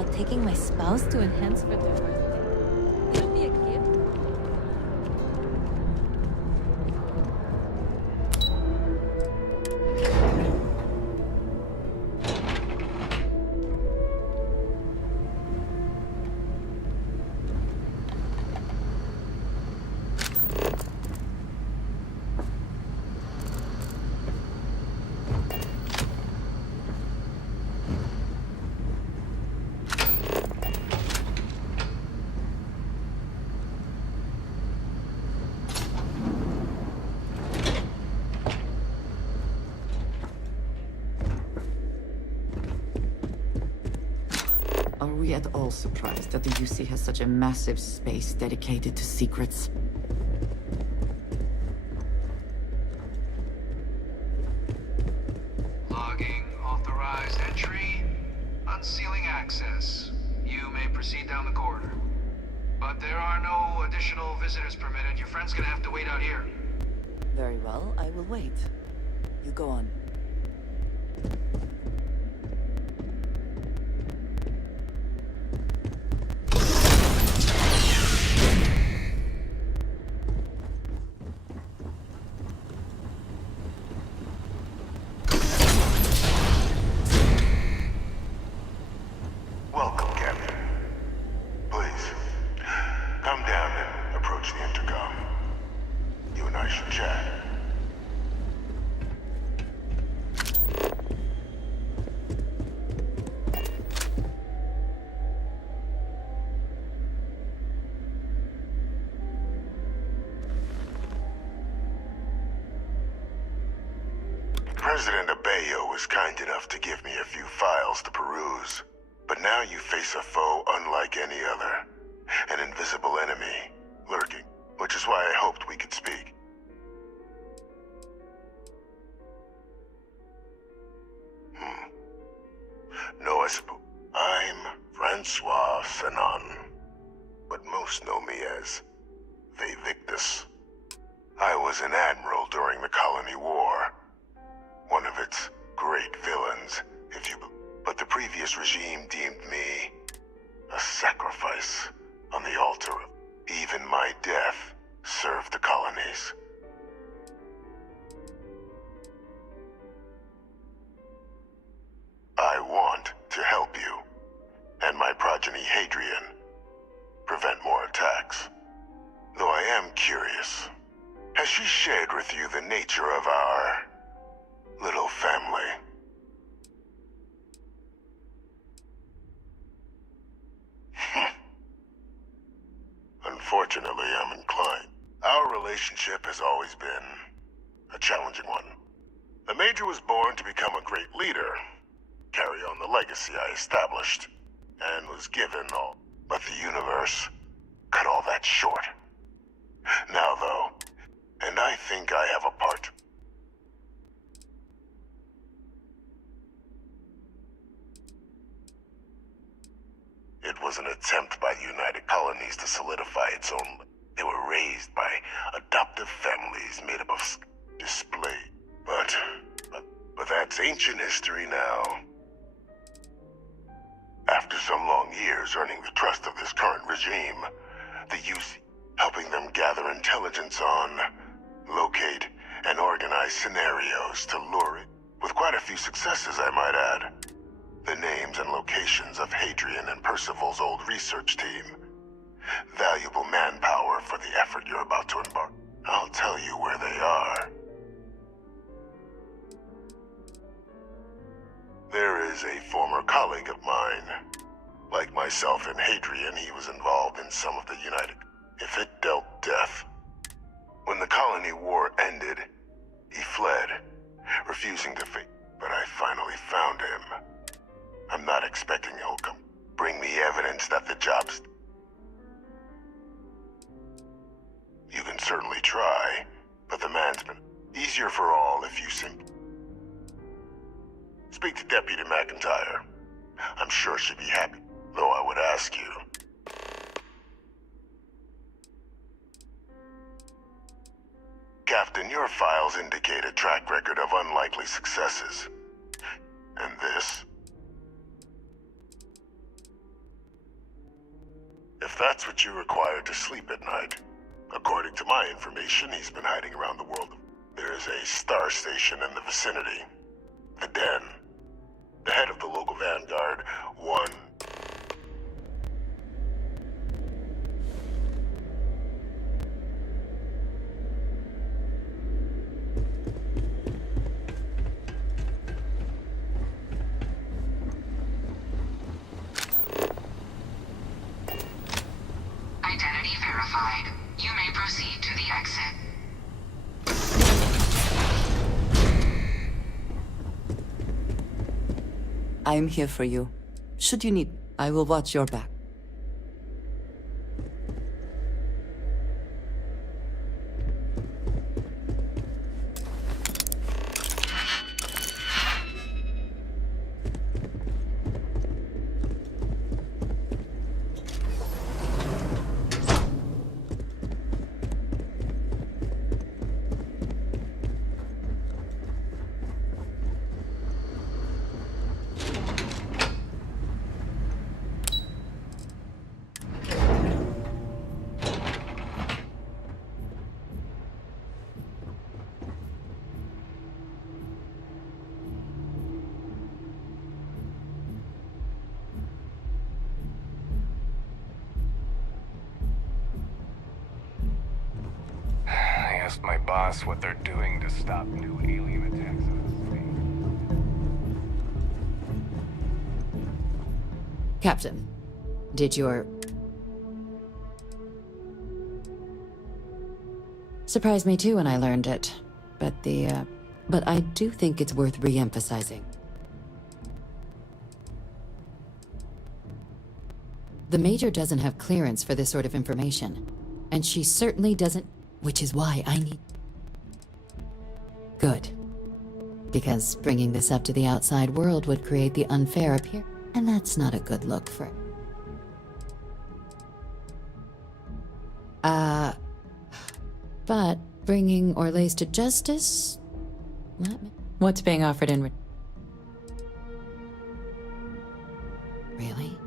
about taking my spouse to enhance for their birthday? It'll be a gift. Are we at all surprised that the UC has such a massive space dedicated to secrets? Logging authorized entry. Unsealing access. You may proceed down the corridor. But there are no additional visitors permitted. Your friend's gonna have to wait out here. Very well, I will wait. You go on. Welcome, Captain. Please, come down and approach the intercom. You and I should chat. President Abeyo was kind enough to give me a few files to peruse. But now you face a foe unlike any other. An invisible enemy, lurking. Which is why I hoped we could speak. No, I suppose. I'm Francois Sanon. But most know me as Victus. I was an admiral during the Colony War. One of its great villains, if you... But the previous regime deemed me a sacrifice on the altar of... Even my death served the colonies. I want to help you, and my progeny Hadrian, prevent more attacks. Though I am curious, has she shared with you the nature of our little family? Unfortunately, I'm inclined. Our relationship has always been a challenging one. The Major was born to become a great leader, carry on the legacy I established, and was given all. But the universe cut all that short. Now, though, and I think I have a part. It was an attempt by the United Colonies to solidify its own. They were raised by adoptive families made up of display. But that's ancient history now. After some long years earning the trust of this current regime, the UC, helping them gather intelligence on, locate, and organize scenarios to lure it, with quite a few successes, I might add. The names and locations of Hadrian and Percival's old research team. Valuable manpower for the effort you're about to embark. I'll tell you where they are. There is a former colleague of mine. Like myself and Hadrian, he was involved in some of the United... If it dealt death. When the Colony War ended, he fled, refusing to fight. But I finally found him. I'm not expecting he'll come bring me evidence that the job's... You can certainly try, but the man's been easier for all if you simply... Speak to Deputy McIntyre. I'm sure she'd be happy, though I would ask you. Captain, your files indicate a track record of unlikely successes. And this? that's what you require to sleep at night. According to my information, he's been hiding around the world. There is a star station in the vicinity. The Den. The head of the local vanguard, one... Identity verified. You may proceed to the exit. I'm here for you. Should you need, I will watch your back. I asked my boss what they're doing to stop new alien attacks on the state. Captain, did your... Surprised me too when I learned it. But but I do think it's worth re-emphasizing. The Major doesn't have clearance for this sort of information. And she certainly doesn't, which is why I need... Good. Because bringing this up to the outside world would create the unfair appearance. And that's not a good look for... But bringing Orlace to justice... What's being offered in... Really?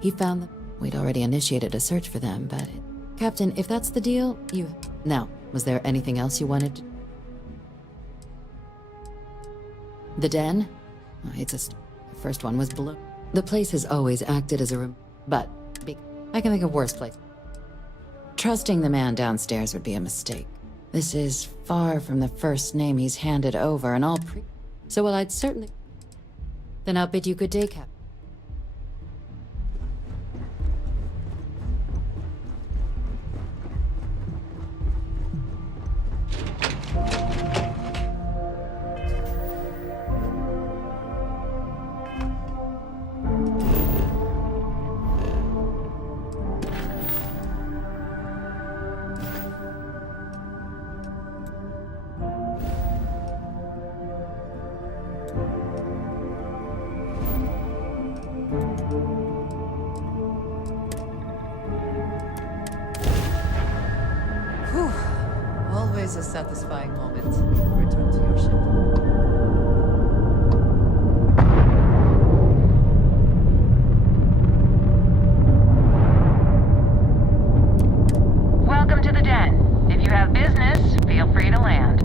He found them? We'd already initiated a search for them, but... Captain, if that's the deal, you... Now, was there anything else you wanted to... The Den? Oh, it's a... The first one was blue. The place has always acted as a room, but... I can think of worse place. Trusting the man downstairs would be a mistake. This is far from the first name he's handed over, and all So while I'd certainly... Then I'll bid you good day, Captain. Always a satisfying moment. Return to your ship. Welcome to the Den. If you have business, feel free to land.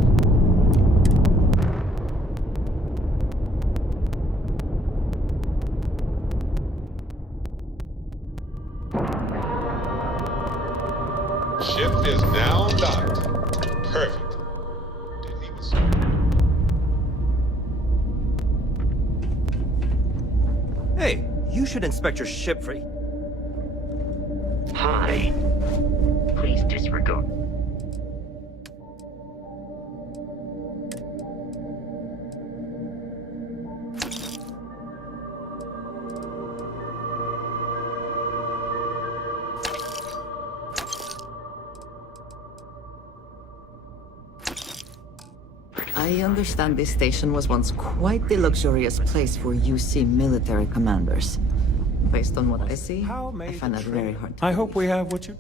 Ship is now docked. Perfect. Didn't even start. Hey, you should inspect your ship for... Hi. Please disregard. I understand this station was once quite the luxurious place for UC military commanders. Based on what I see, I find that very hard to I hope we believe. have what you...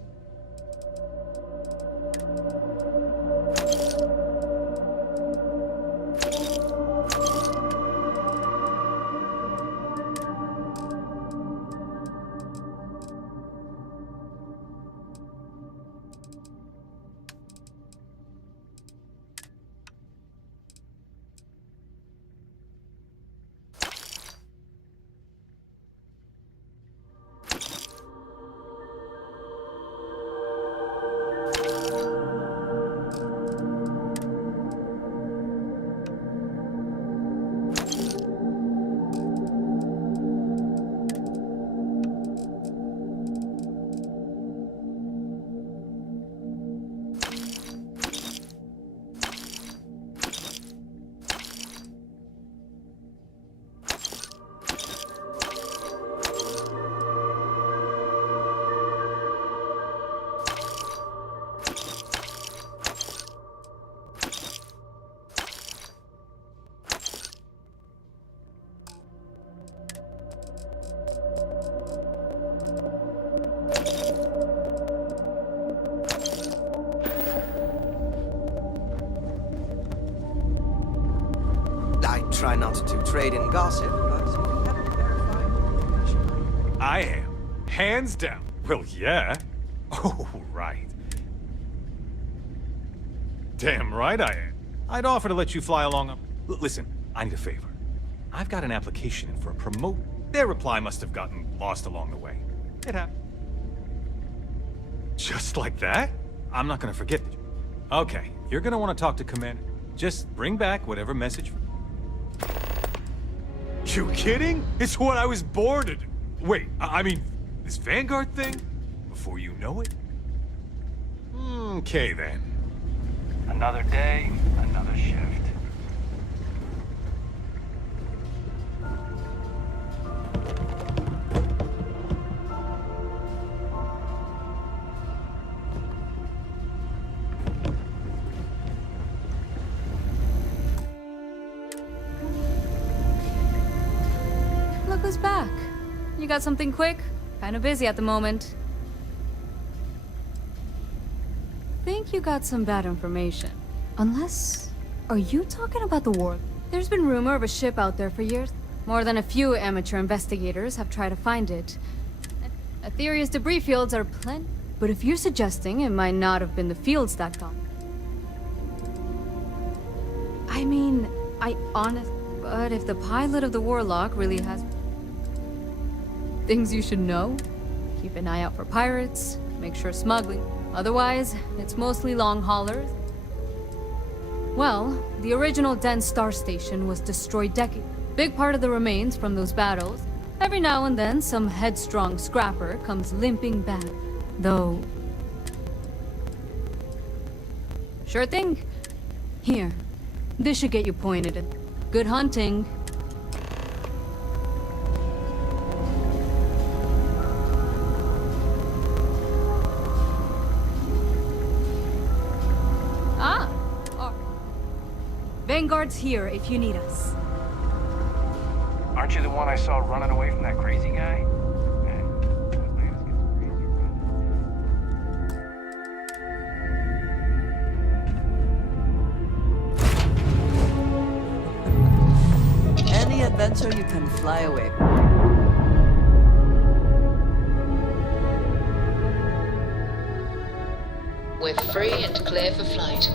try not to trade in gossip, but you haven't verified information. I am. Hands down. Well, yeah. Oh, right. Damn right I am. I'd offer to let you fly along. Listen, I need a favor. I've got an application in for a promote. Their reply must have gotten lost along the way. It happened. Just like that? I'm not gonna forget that. Okay, you're gonna want to talk to Commander. Just bring back whatever message. You kidding? It's what I was born to do. Wait, I mean, this Vanguard thing? Before you know it? Okay then. Another day, another shift. Look who's back. You got something quick? Kinda busy at the moment. Think you got some bad information. Unless... Are you talking about the war? There's been rumor of a ship out there for years. More than a few amateur investigators have tried to find it. Aetheria's debris fields are plenty. But if you're suggesting it might not have been the fields that got... I mean, But if the pilot of the Warlock really has... things you should know? Keep an eye out for pirates, make sure smuggling. Otherwise, it's mostly long haulers. Well, the original Den Star Station was destroyed decades. Big part of the remains from those battles. Every now and then, some headstrong scrapper comes limping back. Though... Sure thing. Here. This should get you pointed in. Good hunting. Vanguard's here if you need us. Aren't you the one I saw running away from that crazy guy? Any adventure you can fly away. We're free and clear for flight.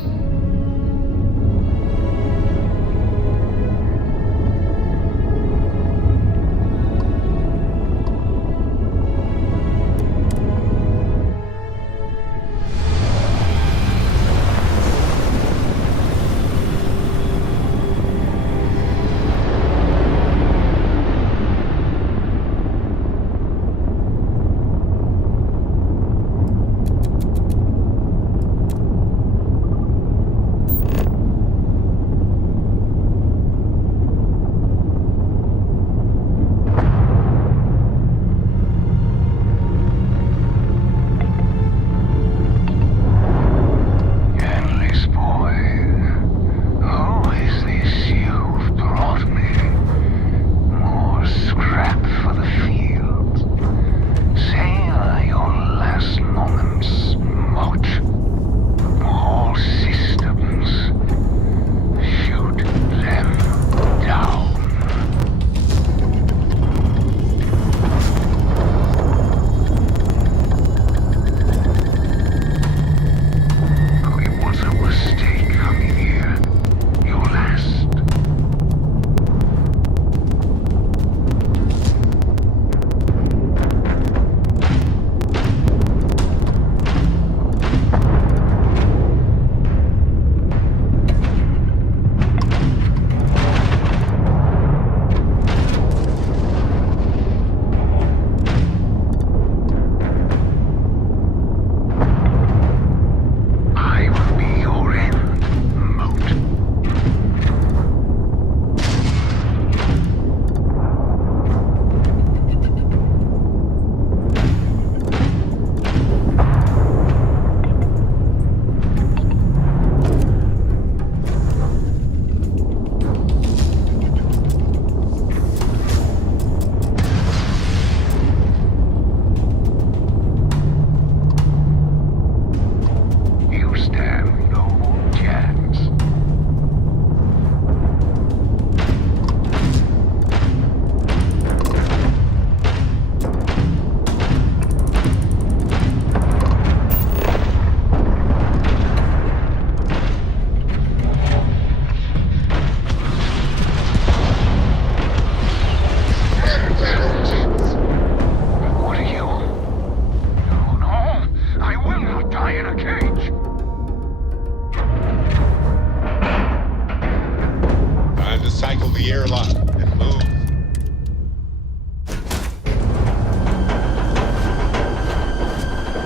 the airlock and move.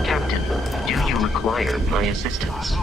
Captain, do you require my assistance?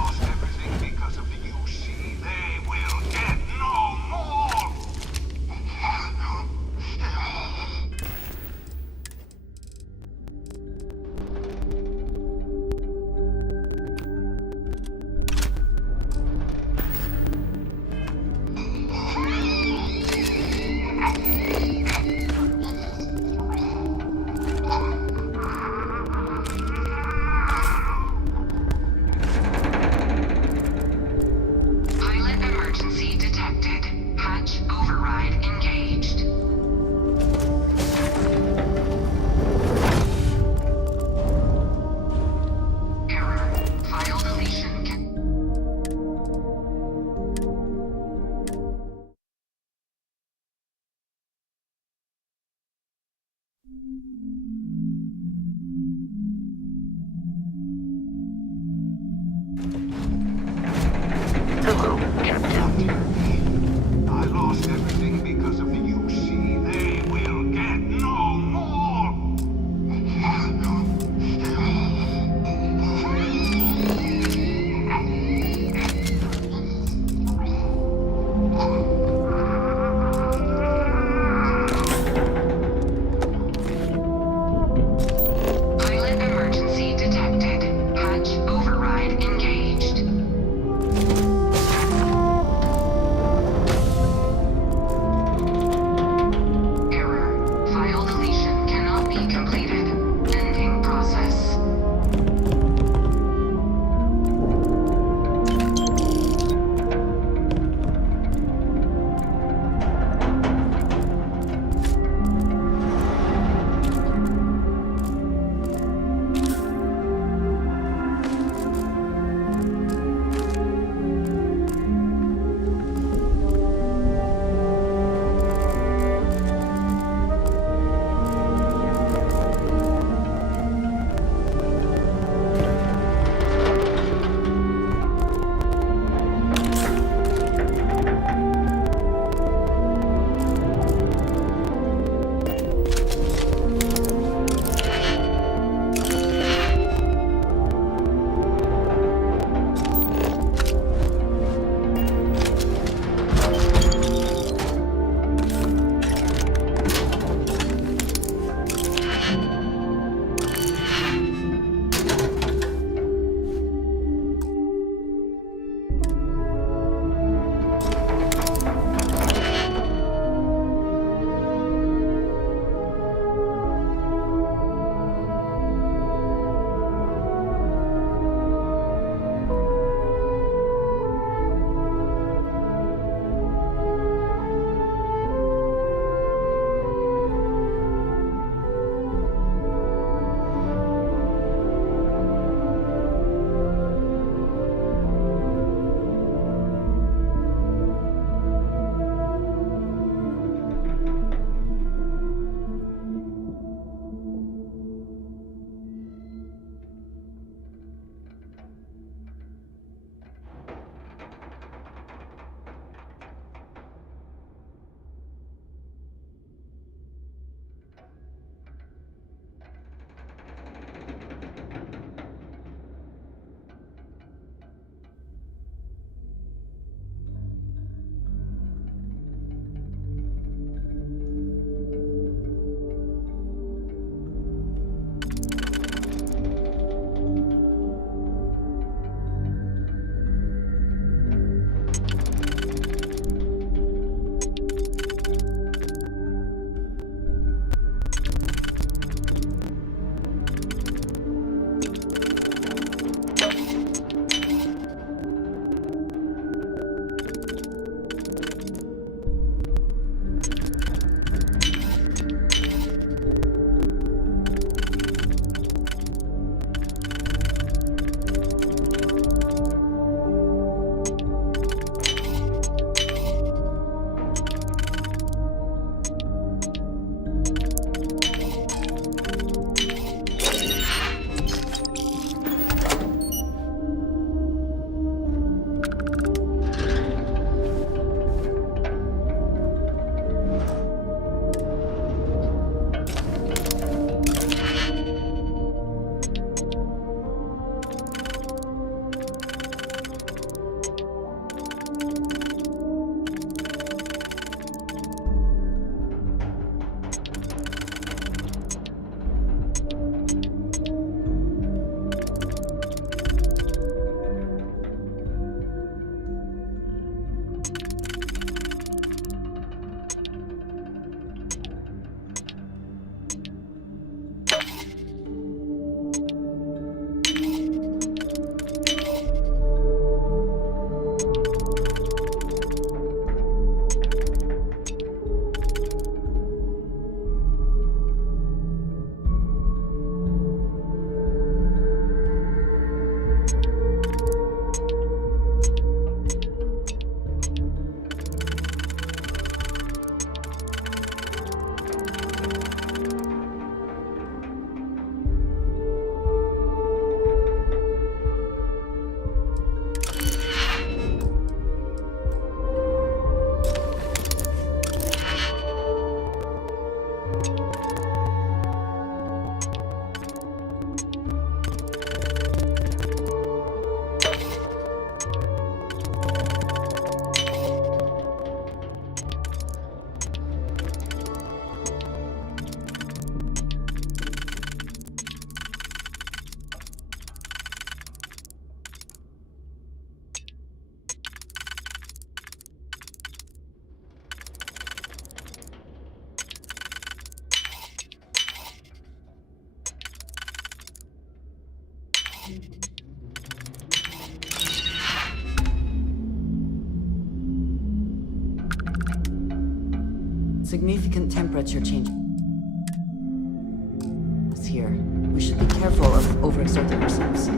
Hello, Captain. I lost everything because of the UC. They will get no more! Pilot emergency detected. Hatch override engaged. Error. File deletion cannot be completed. Ending process. Significant temperature change. Here. We should be careful of overexerting ourselves.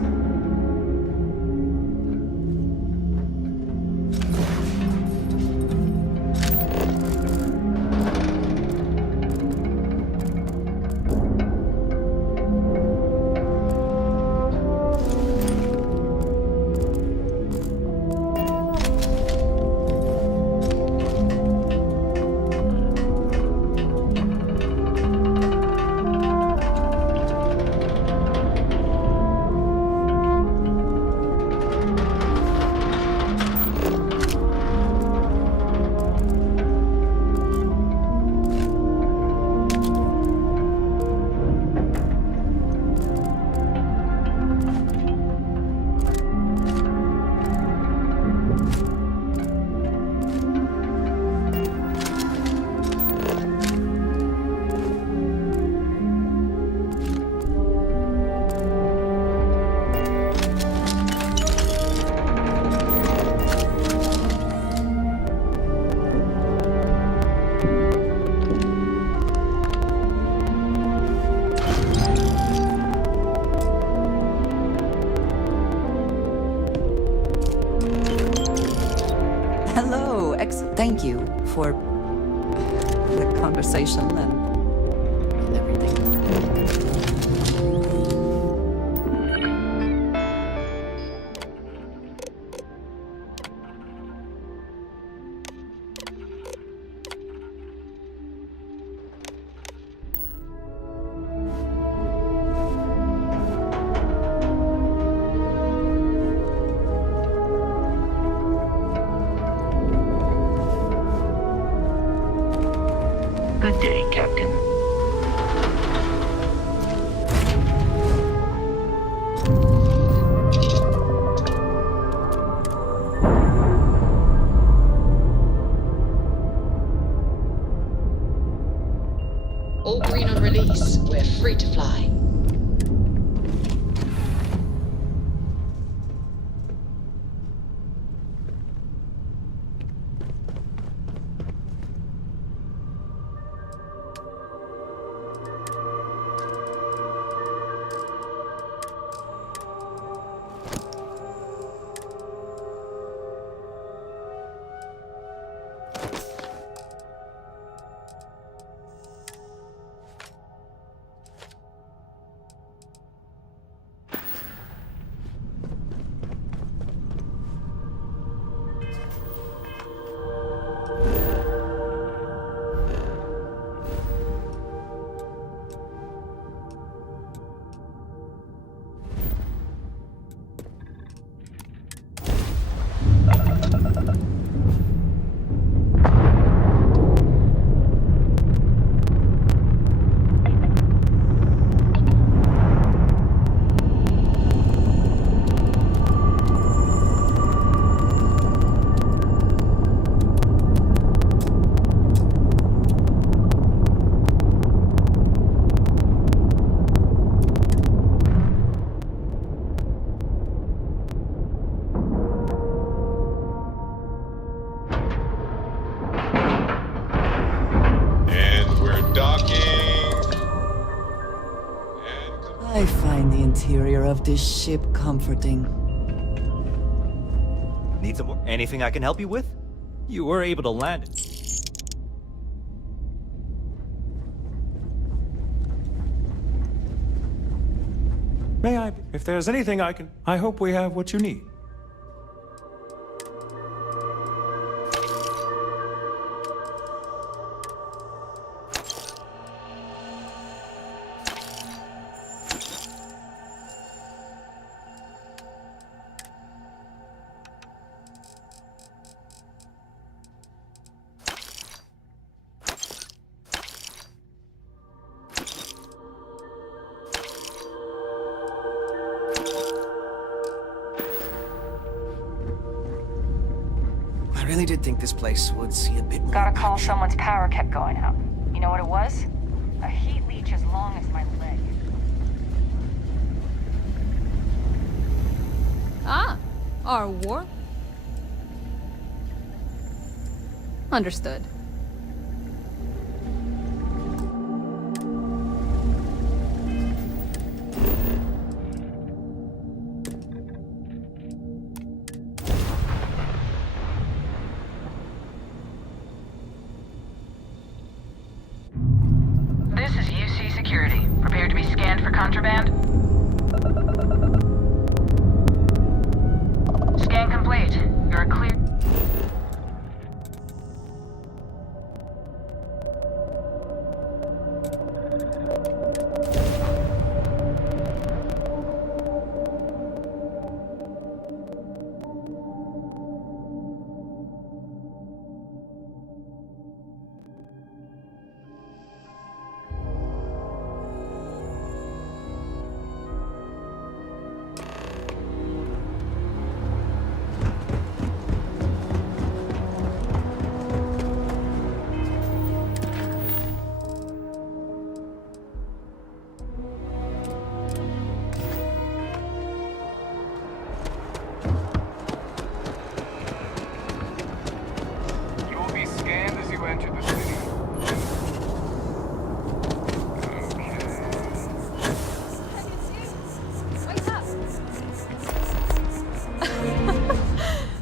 Thank you for the conversation and everything. Good day, Captain. All green on release. We're free to fly. I find the interior of this ship comforting. Need some more? Anything I can help you with? You were able to land it. May I? If there's anything I can... I hope we have what you need. I really did think this place would see a bit more. Gotta call someone's power kept going out. You know what it was? A heat leech as long as my leg. Ah, our war? Understood. be scanned for contraband? Scan complete. You're clear.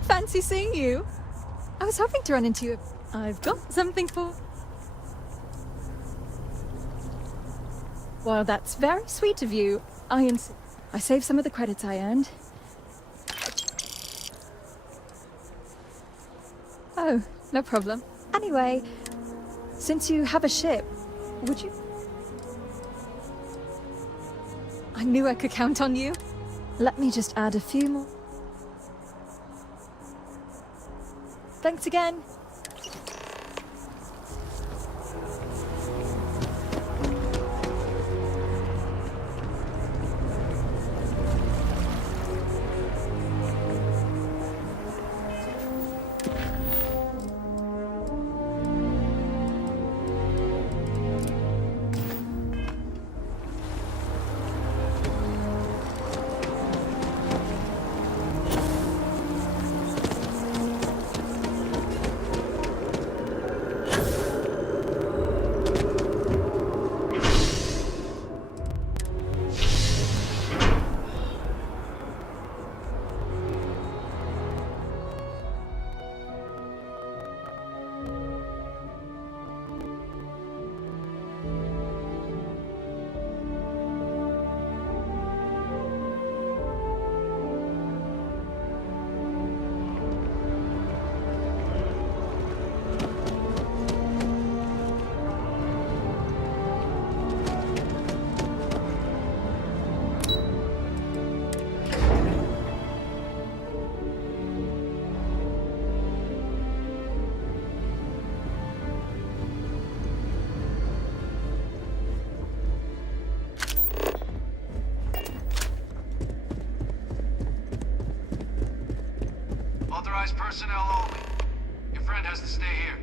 Fancy seeing you. I was hoping to run into you. I've got something for... Well, that's very sweet of you. I saved some of the credits I earned. Oh, no problem. Anyway, since you have a ship, would you... I knew I could count on you. Let me just add a few more. Thanks again. Authorized personnel only. Your friend has to stay here.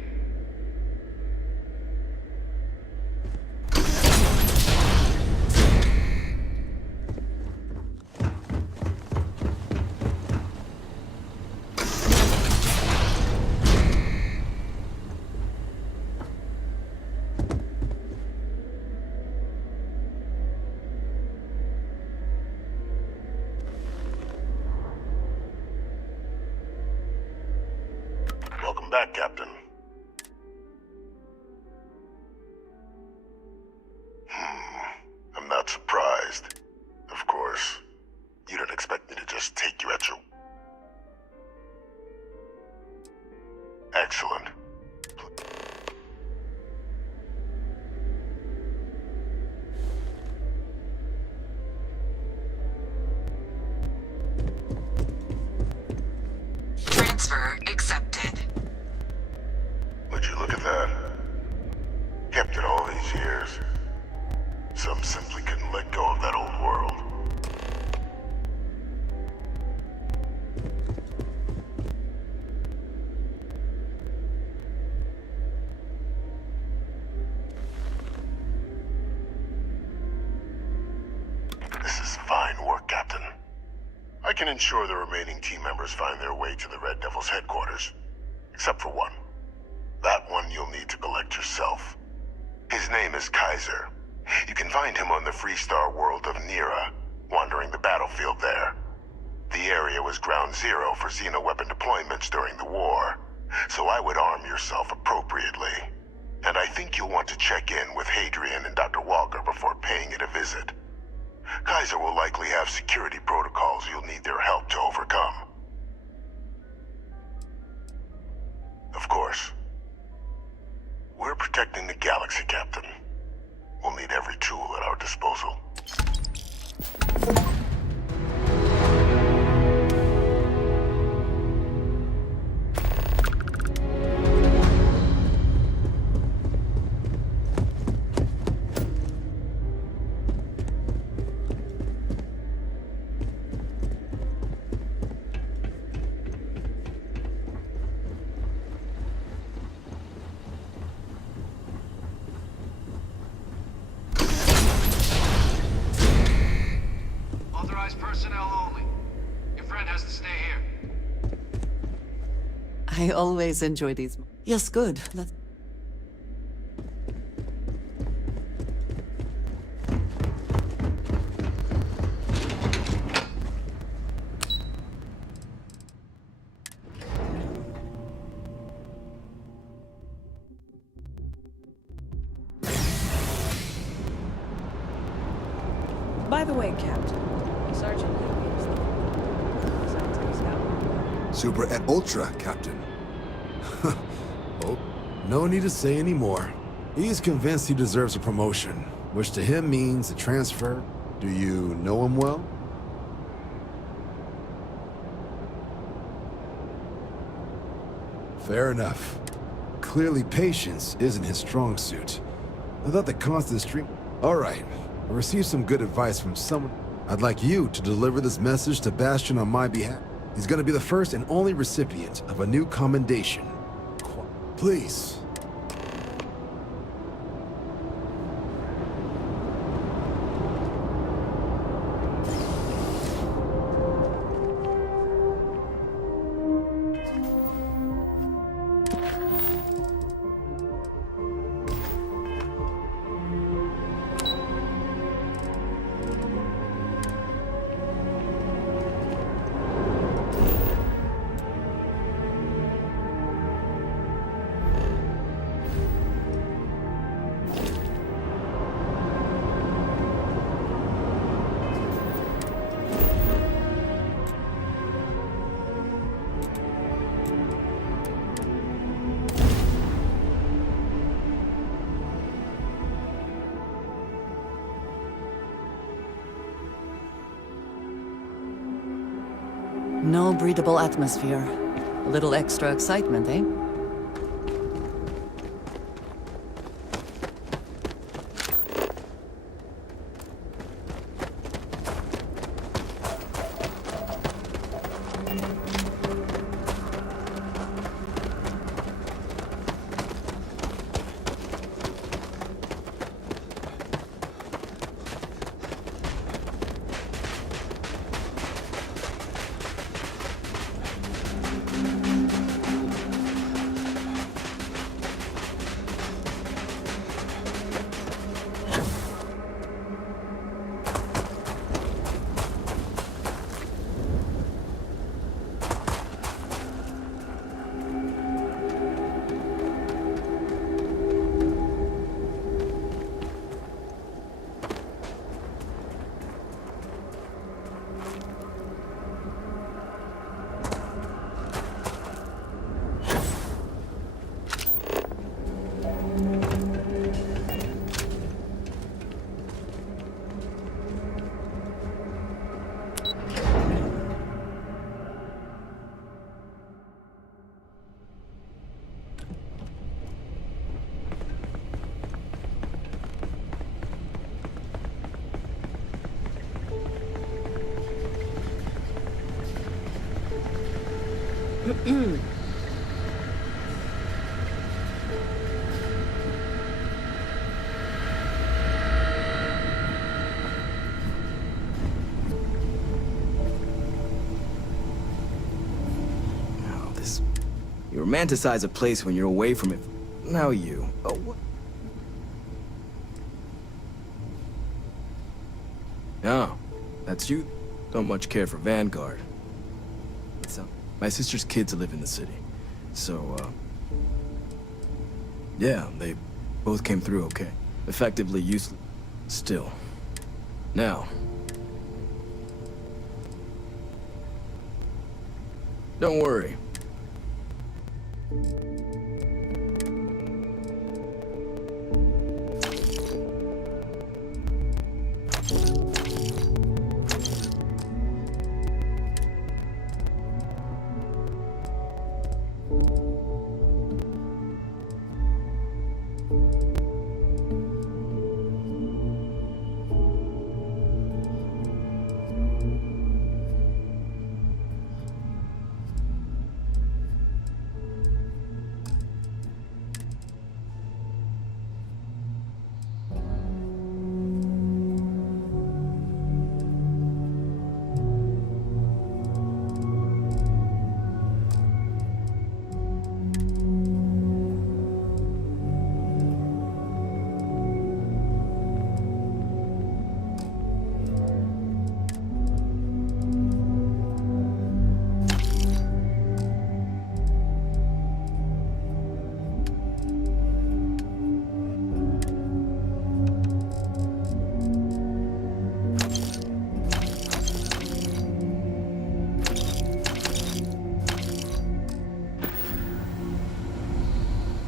Welcome back, Captain. I'm not surprised. Of course. You didn't expect me to just take you at your... Excellent. Transfer accepted. Would you look at that? Kept it all these years. Some simply couldn't let go of that old world. This is fine work, Captain. I can ensure the remaining team members find their way to the Red Devil's headquarters. Except for one. That one you'll need to collect yourself. His name is Kaiser. You can find him on the Freestar world of Nira, wandering the battlefield there. The area was ground zero for xeno weapon deployments during the war, so I would arm yourself appropriately. And I think you'll want to check in with Hadrian and Dr. Walker before paying it a visit. Kaiser will likely have security protocols you'll need their help to overcome. Of course, we're protecting the galaxy, Captain. We'll need every tool at our disposal. Personnel only. Your friend has to stay here. I always enjoy these. Yes, good. Let's... By the way, Captain, Sergeant Super et Ultra, Captain. Oh, no need to say any more. He's convinced he deserves a promotion, which to him means a transfer. Do you know him well? Fair enough. Clearly patience isn't his strong suit. I thought the constant stream... Alright, I received some good advice from someone. I'd like you to deliver this message to Bastion on my behalf. He's gonna be the first and only recipient of a new commendation. Please. No breathable atmosphere. A little extra excitement, eh? You romanticize a place when you're away from it. Now you. Oh, what? Oh, that's you. Don't much care for Vanguard. My sister's kids live in the city, so, Yeah, they both came through okay. Effectively useless. Still. Now. Don't worry.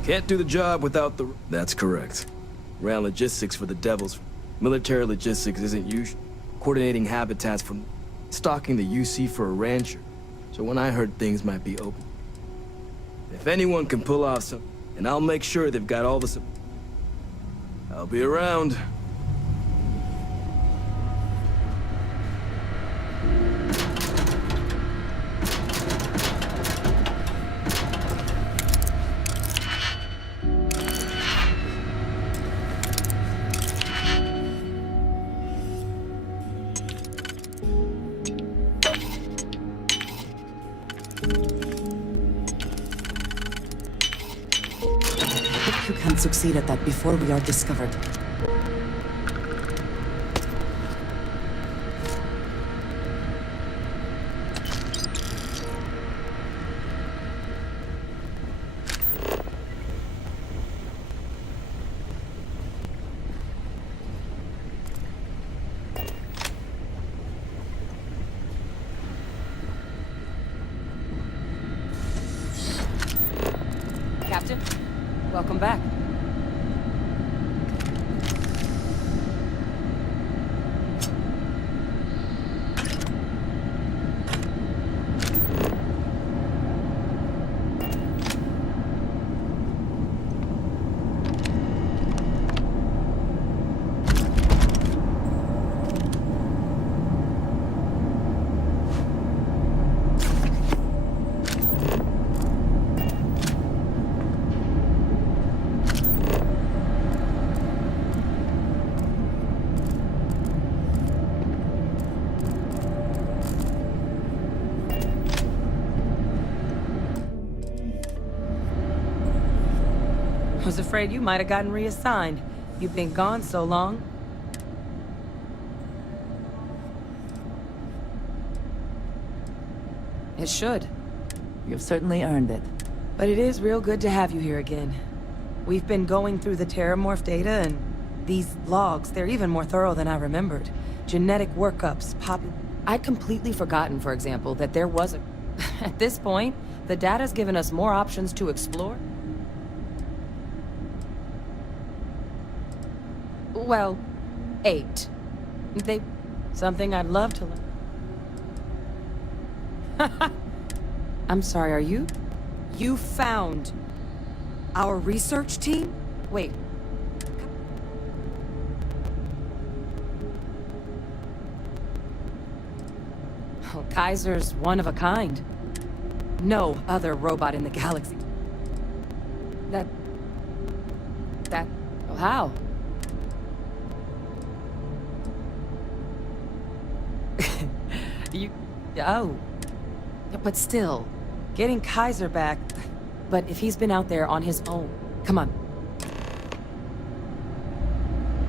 Can't do the job without the... That's correct. Ran logistics for the devils. Military logistics isn't usual. Coordinating habitats from... Stocking the UC for a rancher. So when I heard things might be open... If anyone can pull off some... And I'll make sure they've got all the... I'll be around. You can't succeed at that before we are discovered. Captain, welcome back. I was afraid you might have gotten reassigned. You've been gone so long. It should. You've certainly earned it. But it is real good to have you here again. We've been going through the Terramorph data, and these logs, they're even more thorough than I remembered. Genetic workups, I'd completely forgotten, for example, that there was a... At this point, the data's given us more options to explore. Well, 8. Something I'd love to learn. I'm sorry, are you? You found our research team? Wait. Well, Kaiser's one of a kind. No other robot in the galaxy. Well, how? Oh. But still, getting Kaiser back... But if he's been out there on his own... Come on.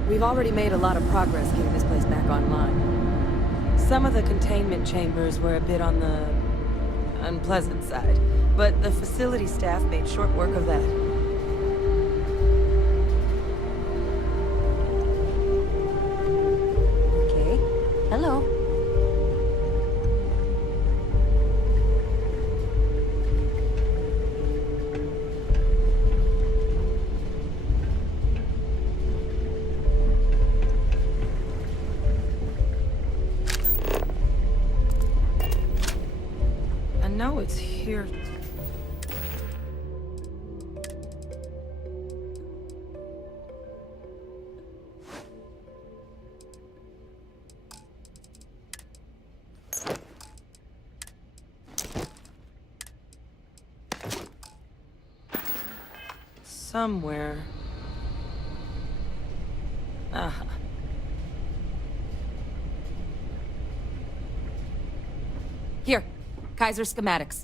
We've already made a lot of progress getting this place back online. Some of the containment chambers were a bit on the... unpleasant side, but the facility staff made short work of that. Hello. I know it's here. Somewhere. Ah. Here, Kaiser schematics.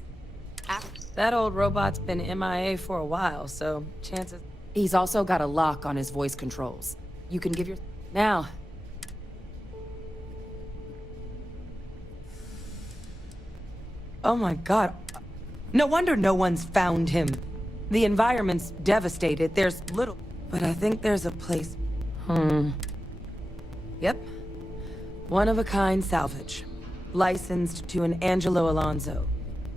That old robot's been MIA for a while, so chances... He's also got a lock on his voice controls. You can give your... Now. Oh my god. No wonder no one's found him. The environment's devastated. There's little... But I think there's a place... Yep. One-of-a-kind salvage. Licensed to an Angelo Alonso.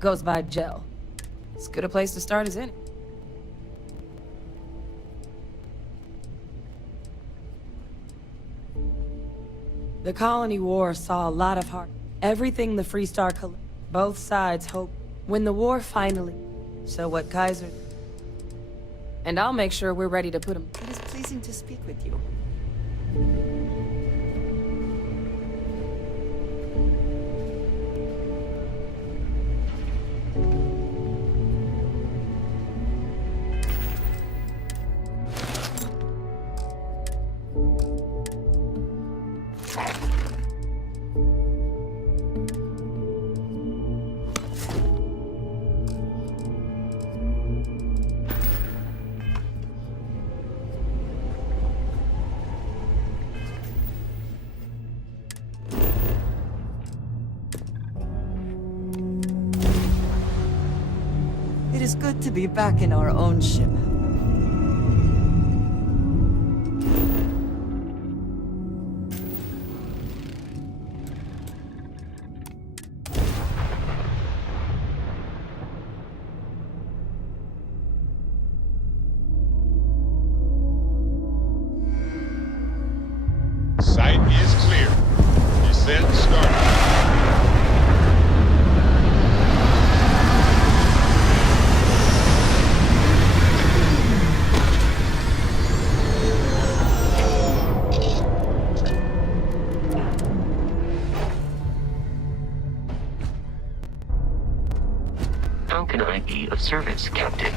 Goes by Gel. As good a place to start as any. The Colony War saw a lot of heart. Everything the Freestar... Both sides hope. When the war finally... So what Kaiser... And I'll make sure we're ready to put him... It is pleasing to speak with you. It is good to be back in our own ship. Sight is clear. Descent started. How can I be of service, Captain?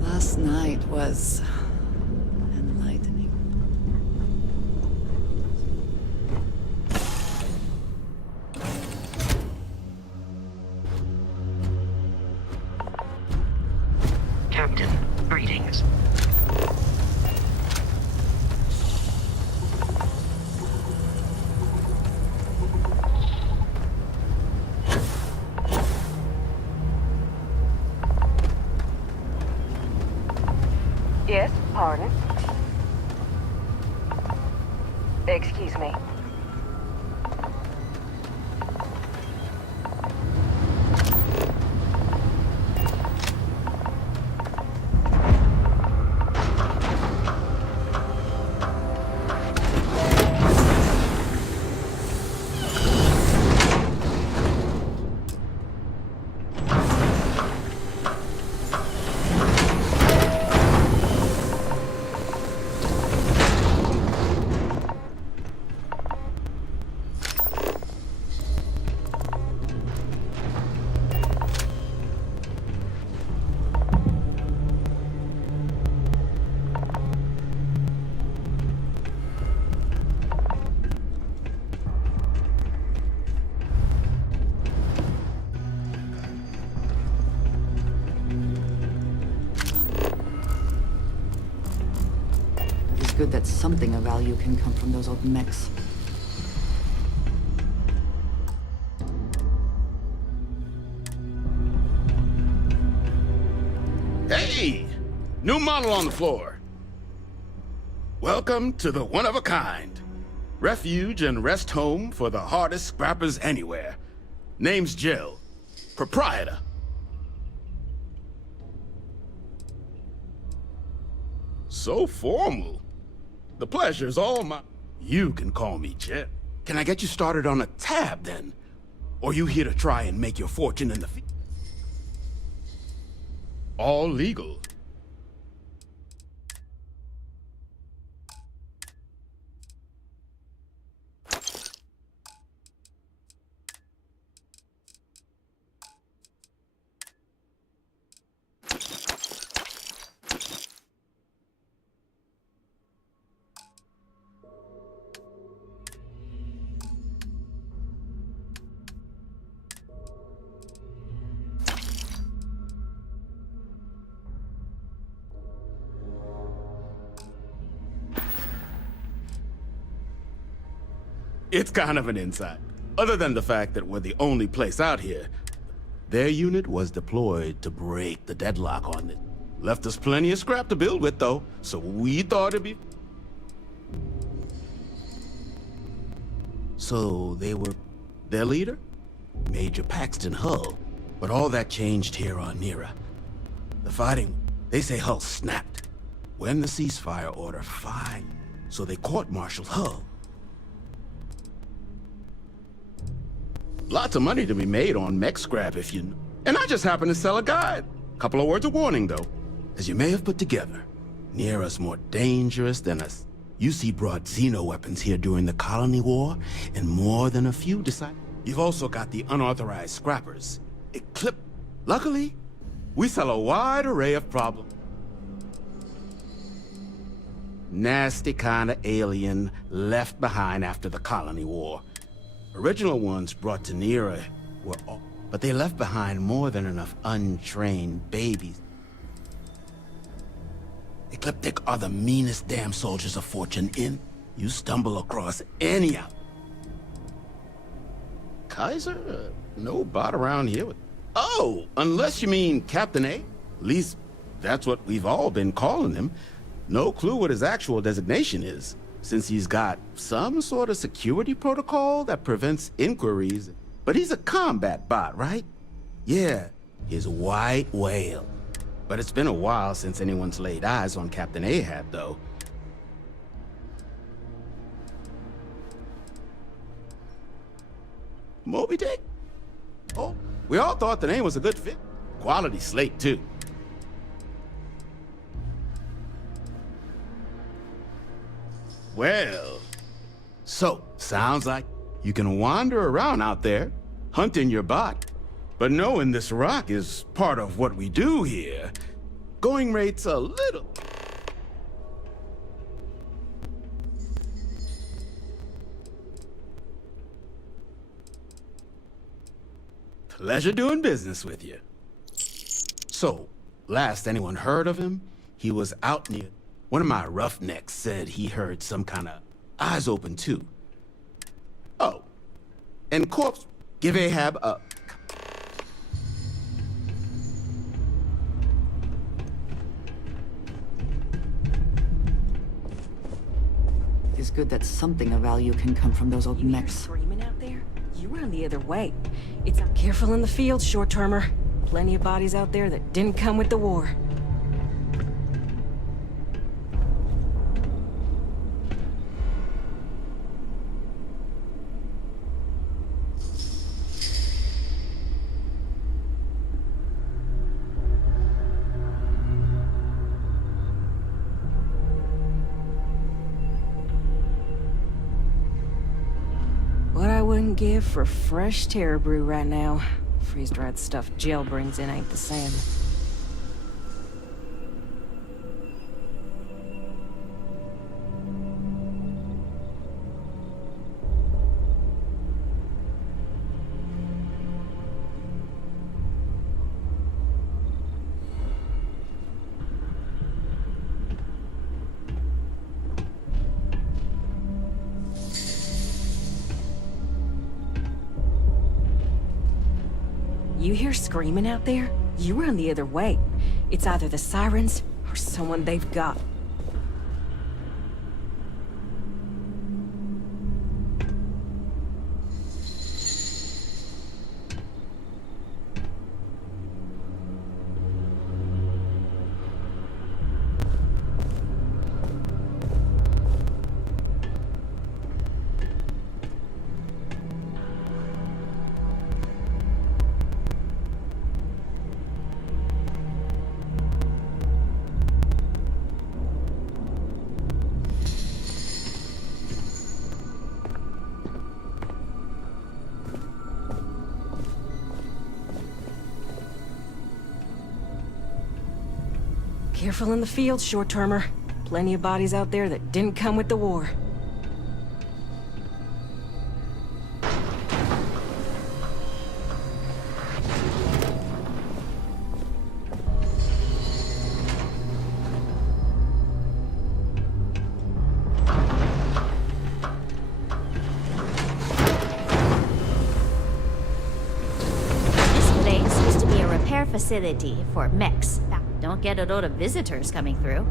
Last night was enlightening. Captain, greetings. Yes, pardon? Excuse me. good that something of value can come from those old mechs. Hey! New model on the floor. Welcome to the one-of-a-kind. Refuge and rest home for the hardest scrappers anywhere. Name's Jill. Proprietor. So formal. The pleasure's all mine. You can call me Jill. Can I get you started on a tab, then? Or you here to try and make your fortune in the field? All legal. It's kind of an insight. Other than the fact that we're the only place out here, their unit was deployed to break the deadlock on it. Left us plenty of scrap to build with, though, so we thought it'd be... So they were their leader? Major Paxton Hull. But all that changed here on Nera. The fighting, they say Hull snapped. When the ceasefire order, fine. So they court-martialed Hull. Lots of money to be made on mech scrap if you... And I just happen to sell a guide. Couple of words of warning, though. As you may have put together, Nera's more dangerous than us. UC brought xeno-weapons here during the Colony War, and more than a few decided... You've also got the unauthorized scrappers. Luckily, we sell a wide array of problems. Nasty kind of alien left behind after the Colony War. Original ones brought to Nera were all, but they left behind more than enough untrained babies. Ecliptic are the meanest damn soldiers of fortune in. You stumble across any out. Kaiser? No bot around here with... Oh, unless you mean Captain A. At least that's what we've all been calling him. No clue what his actual designation is. Since he's got some sort of security protocol that prevents inquiries. But he's a combat bot, right? Yeah, his white whale. But it's been a while since anyone's laid eyes on Captain Ahab, though. Moby Dick? Oh, we all thought the name was a good fit. Quality slate, too. Well, so, sounds like you can wander around out there, hunting your bot. But knowing this rock is part of what we do here, going rate's a little... Pleasure doing business with you. So, last anyone heard of him, he was out near... One of my roughnecks said he heard some kind of eyes open, too. Oh, and Corpse, give Ahab a... It's good that something of value can come from those old mechs. Screaming out there? You run the other way. It's careful in the field, short-termer. Plenty of bodies out there that didn't come with the war. What I wouldn't give for fresh terror brew right now. Freeze-dried stuff Jill brings in ain't the same. You hear screaming out there? You run the other way. It's either the sirens or someone they've got. Careful in the field, short-termer. Plenty of bodies out there that didn't come with the war. This place used to be a repair facility for mechs. Don't get a lot of visitors coming through.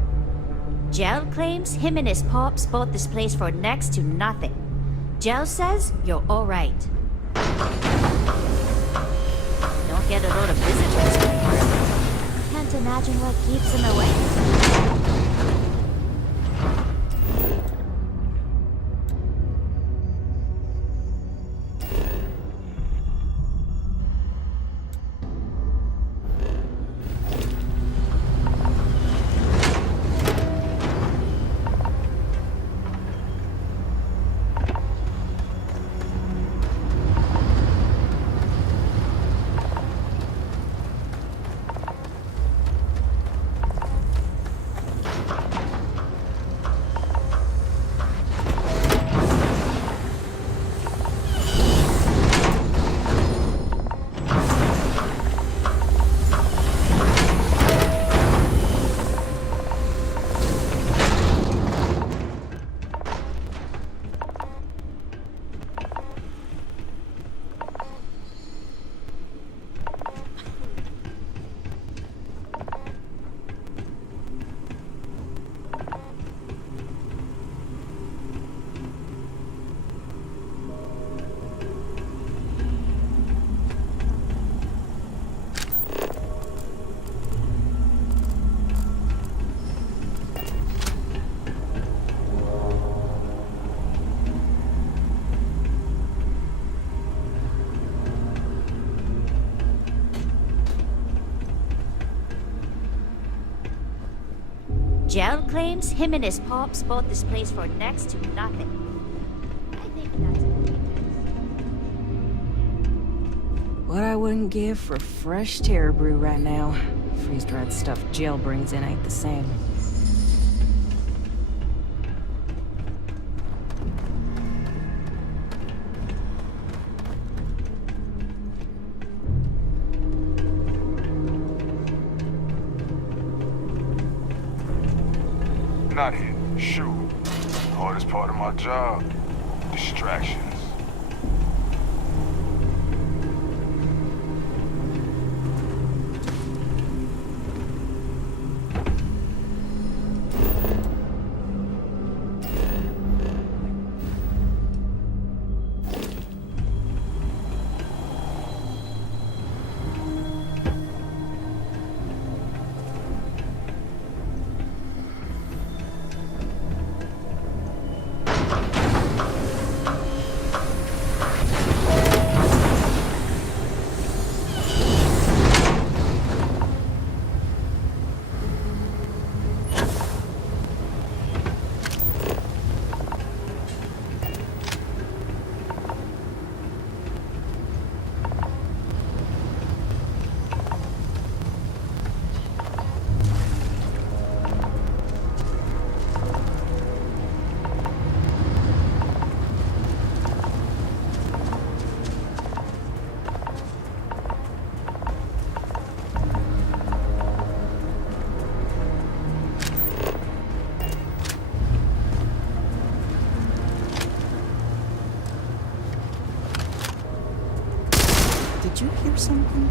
Gel claims him and his pops bought this place for next to nothing. Gel says you're all right. Don't get a lot of visitors coming through. Can't imagine what keeps him away. Gel claims him and his pops bought this place for next to nothing. I think that's What I wouldn't give for fresh terror brew right now. Freeze-dried stuff Gel brings in ain't the same. Not here. Shoot. Hardest part of my job. Distractions. or something?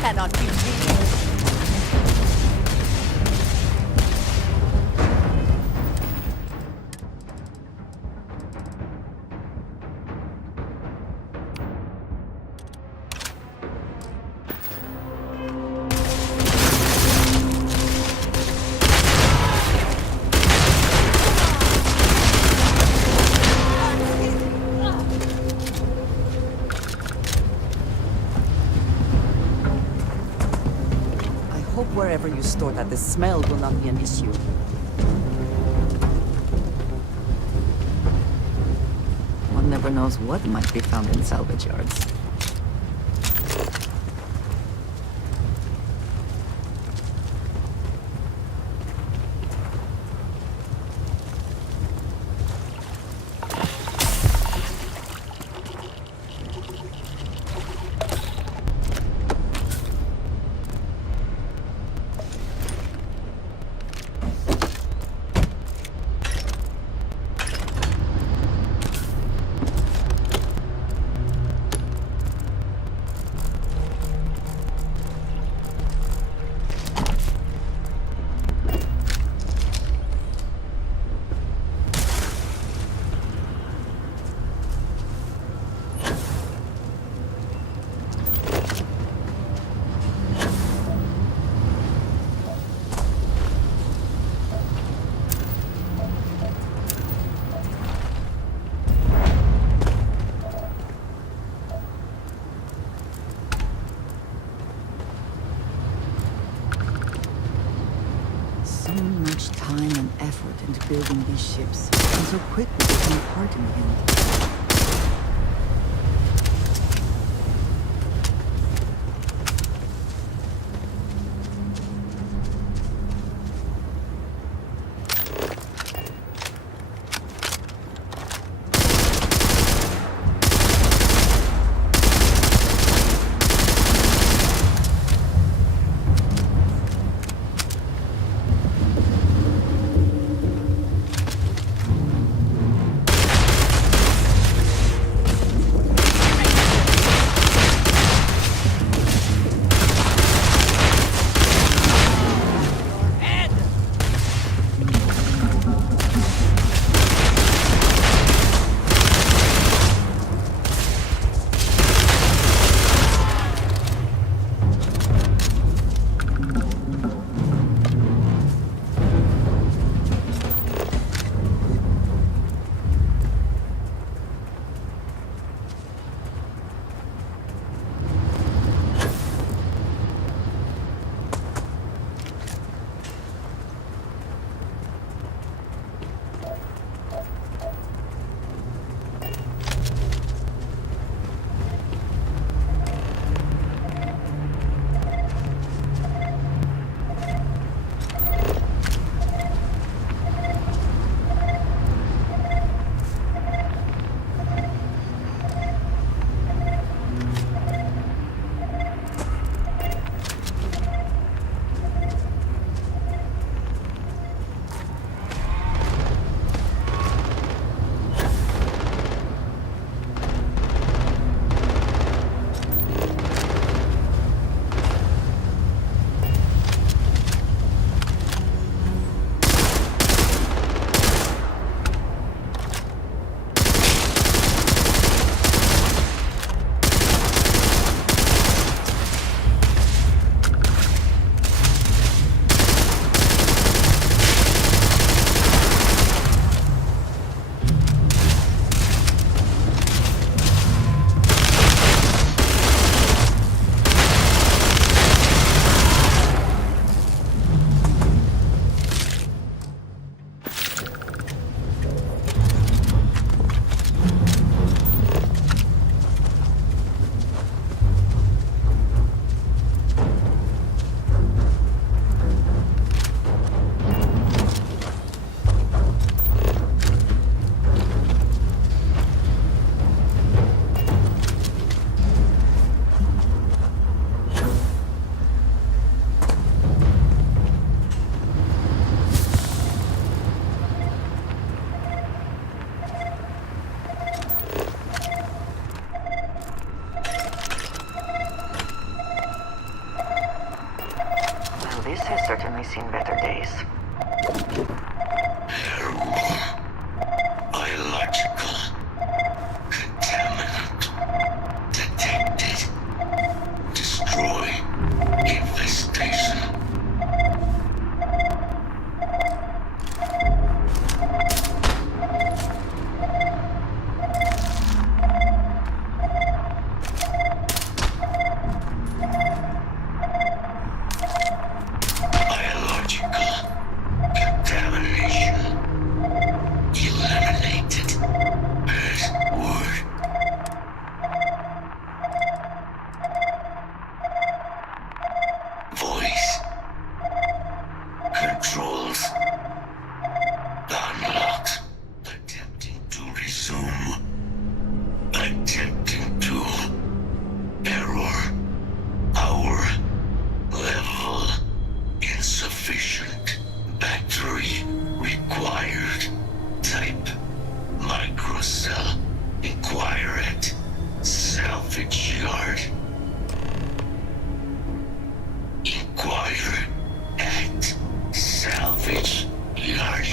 Cannot be real. Wherever you store that, the smell will not be an issue. One never knows what might be found in salvage yards. Time and effort into building these ships, and so quickly become part in the end. has certainly seen better days. Biological contaminant detected. Destroy infestation. Biological contamination eliminated. Bad word. Voice controls unlocked. Attempting to resume. Attempting to error. Power level insufficient. Battery required. Type microcell. Inquire at salvage yard. Inquire at salvage yard.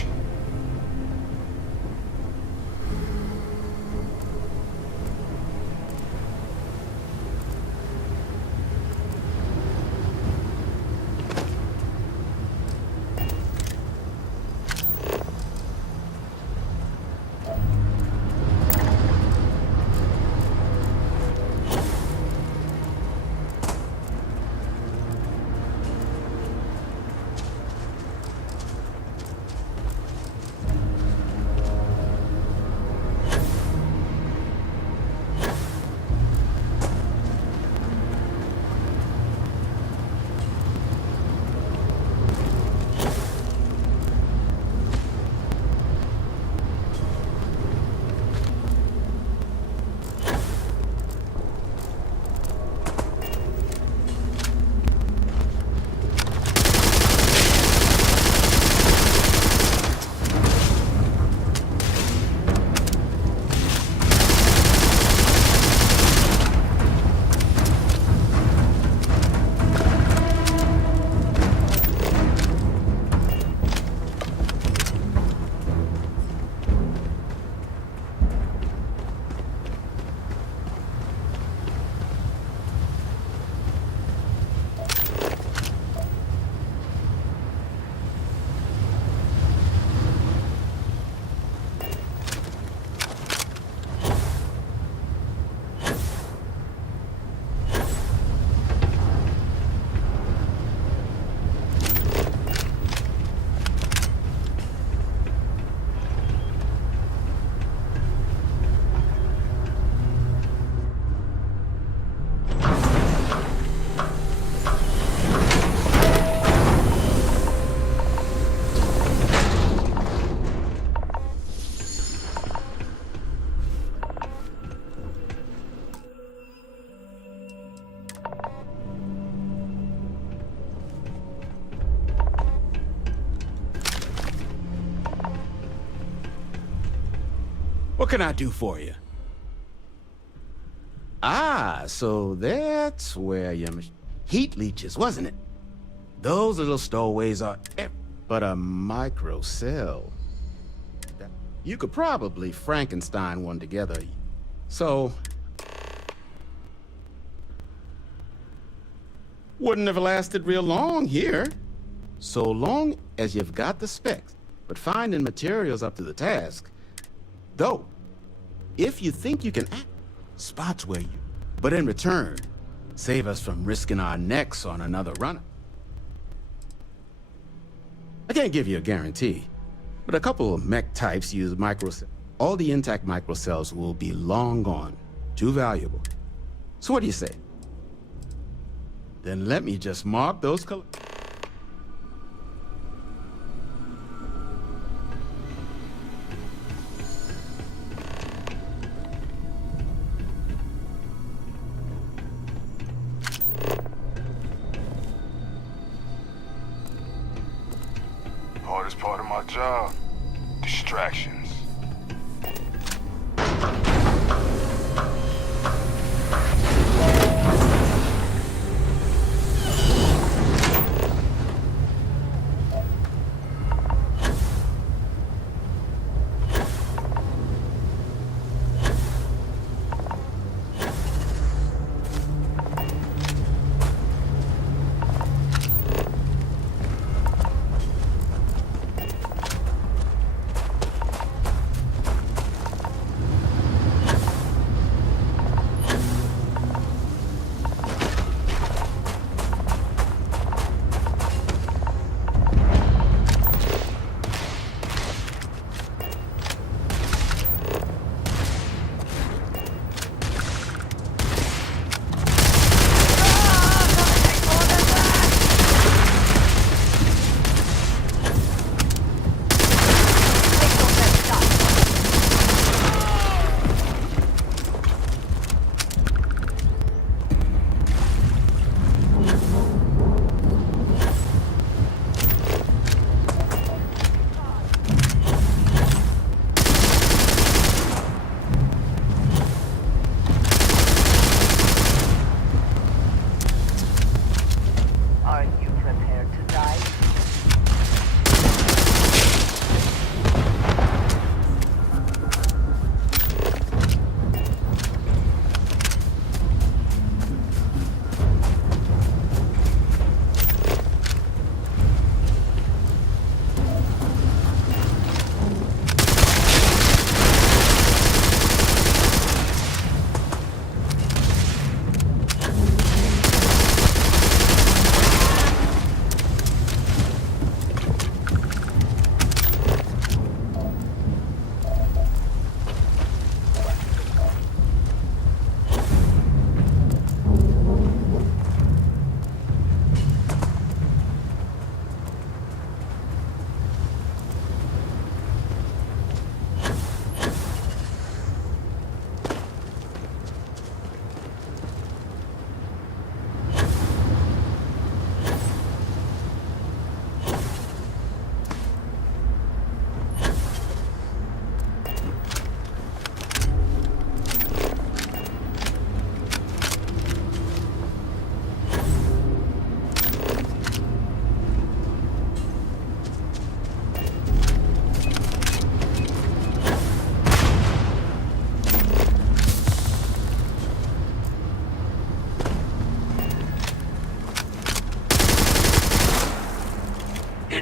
What can I do for you? Ah, so that's where your heat leeches, wasn't it? Those little stowaways are... But a micro cell. You could probably Frankenstein one together. So... wouldn't have lasted real long here. So long as you've got the specs, but finding materials up to the task. Though, if you think you can act, spots where you... But in return, save us from risking our necks on another runner. I can't give you a guarantee, but a couple of mech types use microcells. All the intact microcells will be long gone. Too valuable. So what do you say? Then let me just mark those colors. Hardest part of my job, distractions.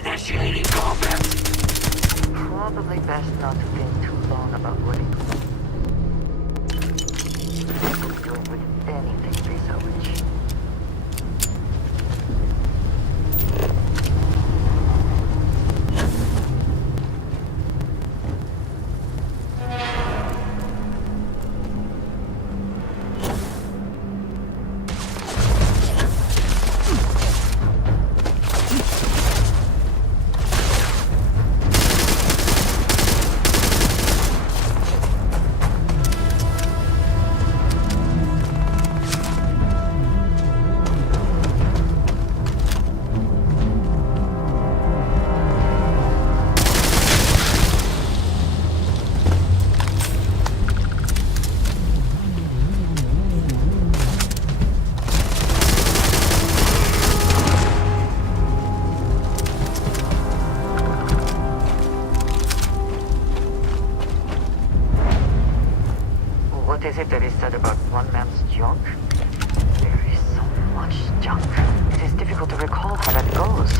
Initiating combat. Probably best not to think too long about what it doing with anything they salvage. What is it that is said about one man's junk? There is so much junk. It is difficult to recall how that goes.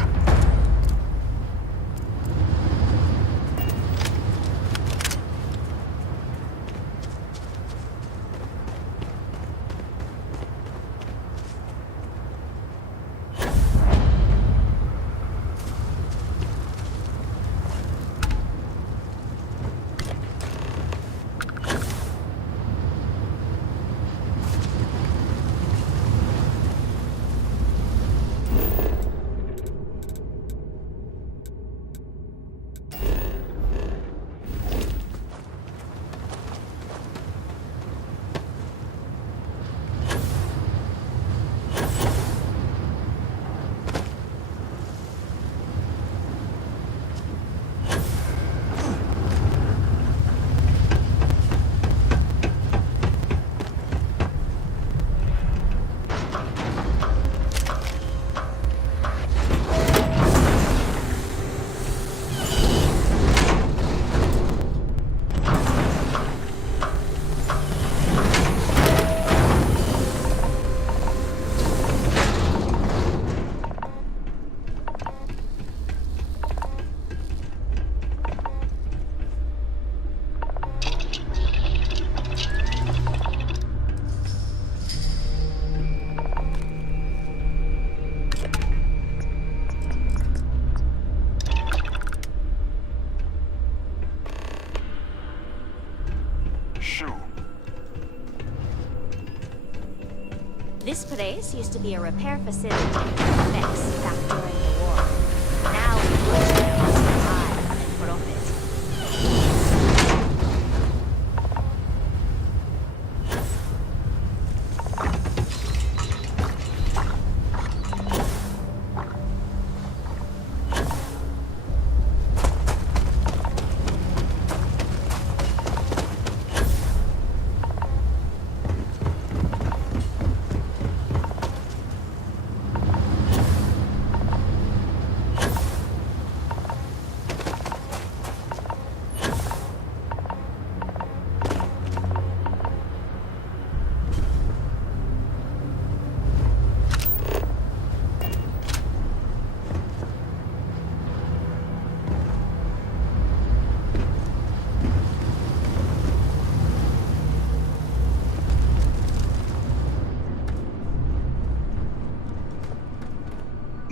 This place used to be a repair facility for mechs back during the war. Now it's to survive and profit.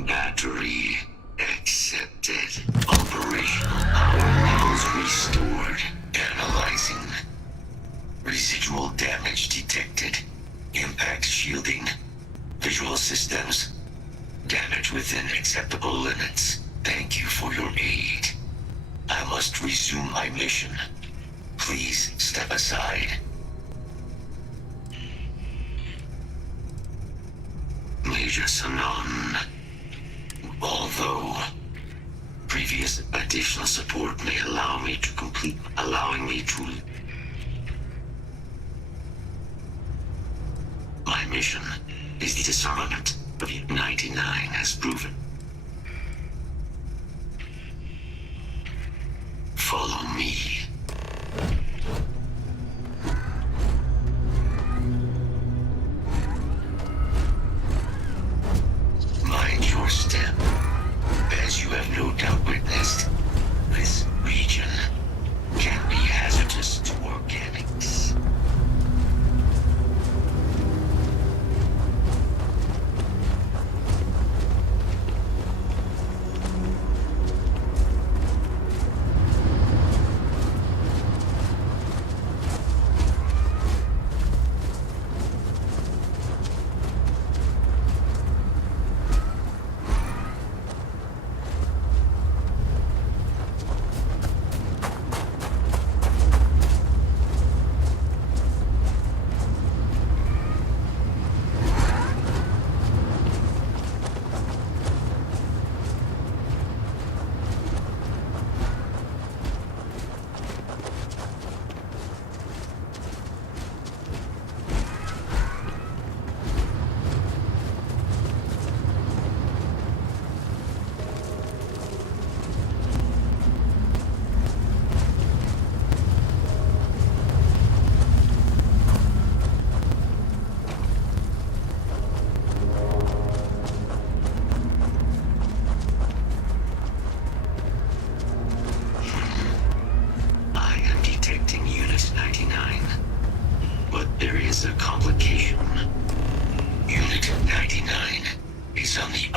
Battery accepted. Operational power levels restored. Analyzing. Residual damage detected. Impact shielding. Visual systems. Damage within acceptable limits. Thank you for your aid. I must resume my mission. Please step aside. Major Sanon. Although previous additional support may allowing me to my mission is the disarmament of 99 has proven. Follow me. Mind your step, as you have no doubt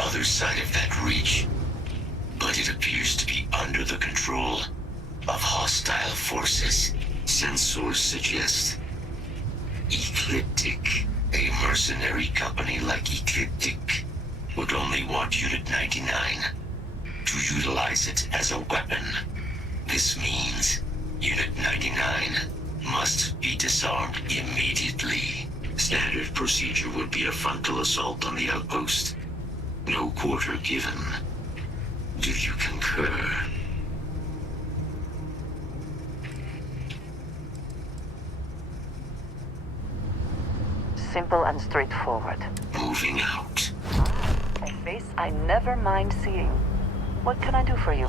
other side of that reach, but it appears to be under the control of hostile forces. Sensors suggest Ecliptic, a mercenary company like Ecliptic, would only want Unit 99 to utilize it as a weapon. This means Unit 99 must be disarmed immediately. Standard procedure would be a frontal assault on the outpost. No quarter given. Do you concur? Simple and straightforward. Moving out. A face I never mind seeing. What can I do for you?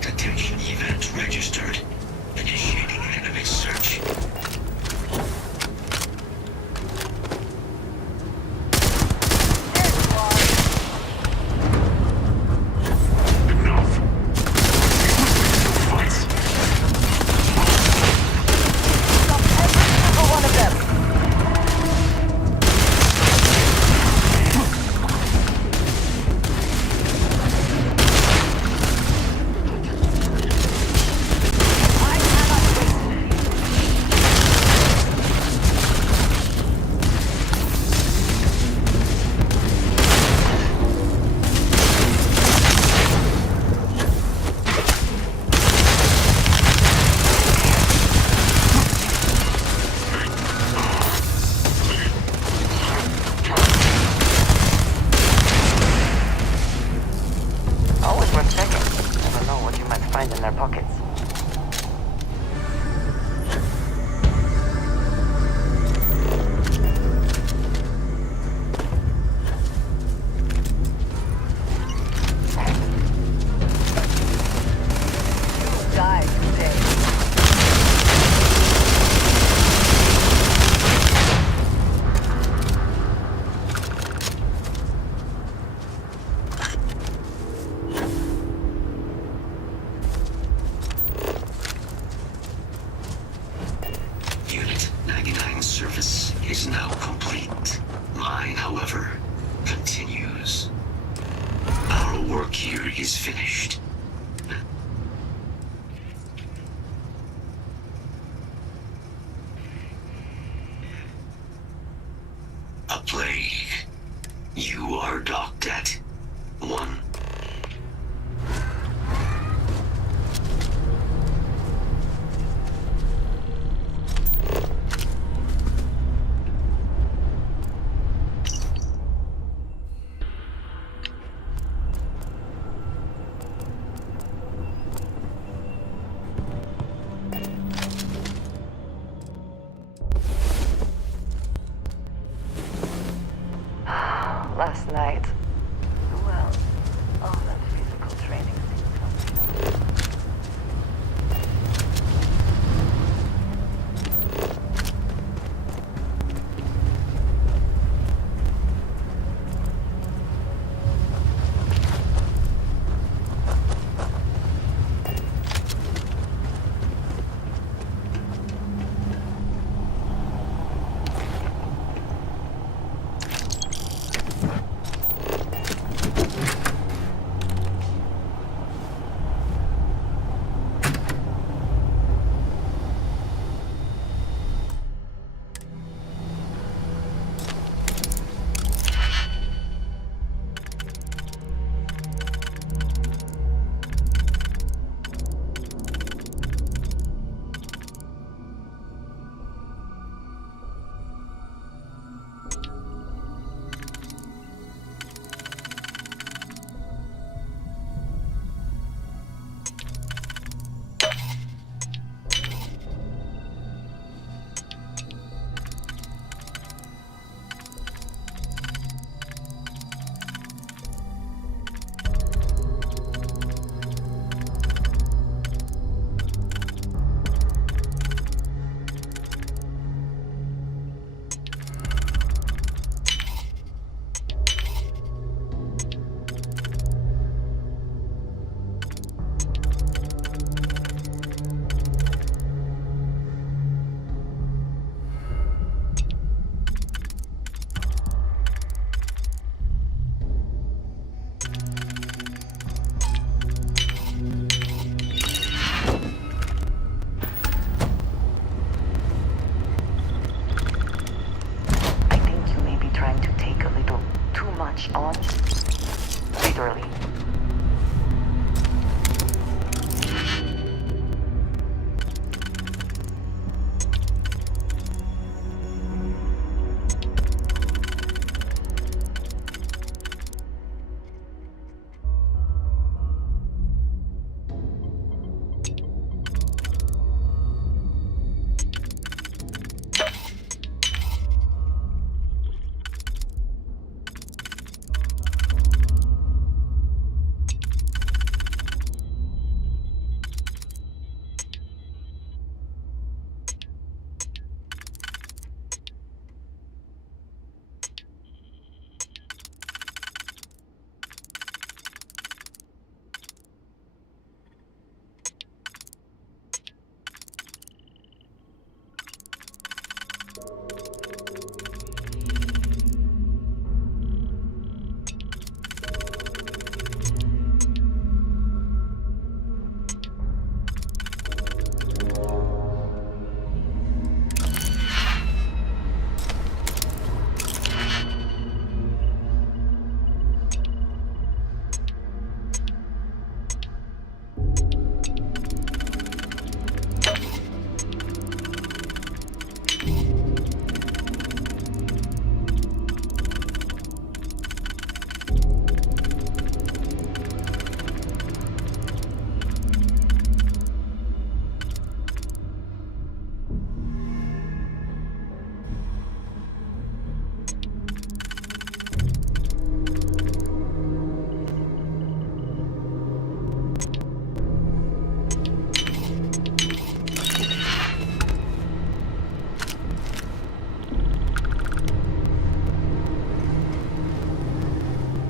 Detection event registered. Initiating enemy search. Always worth checking. Never know what you might find in their pockets. Die today. Unit 99 service is now complete. Mine, however, continues. Our work here is finished. A plague. You are docked at 1. Last night. Well, all that physical training seemed something.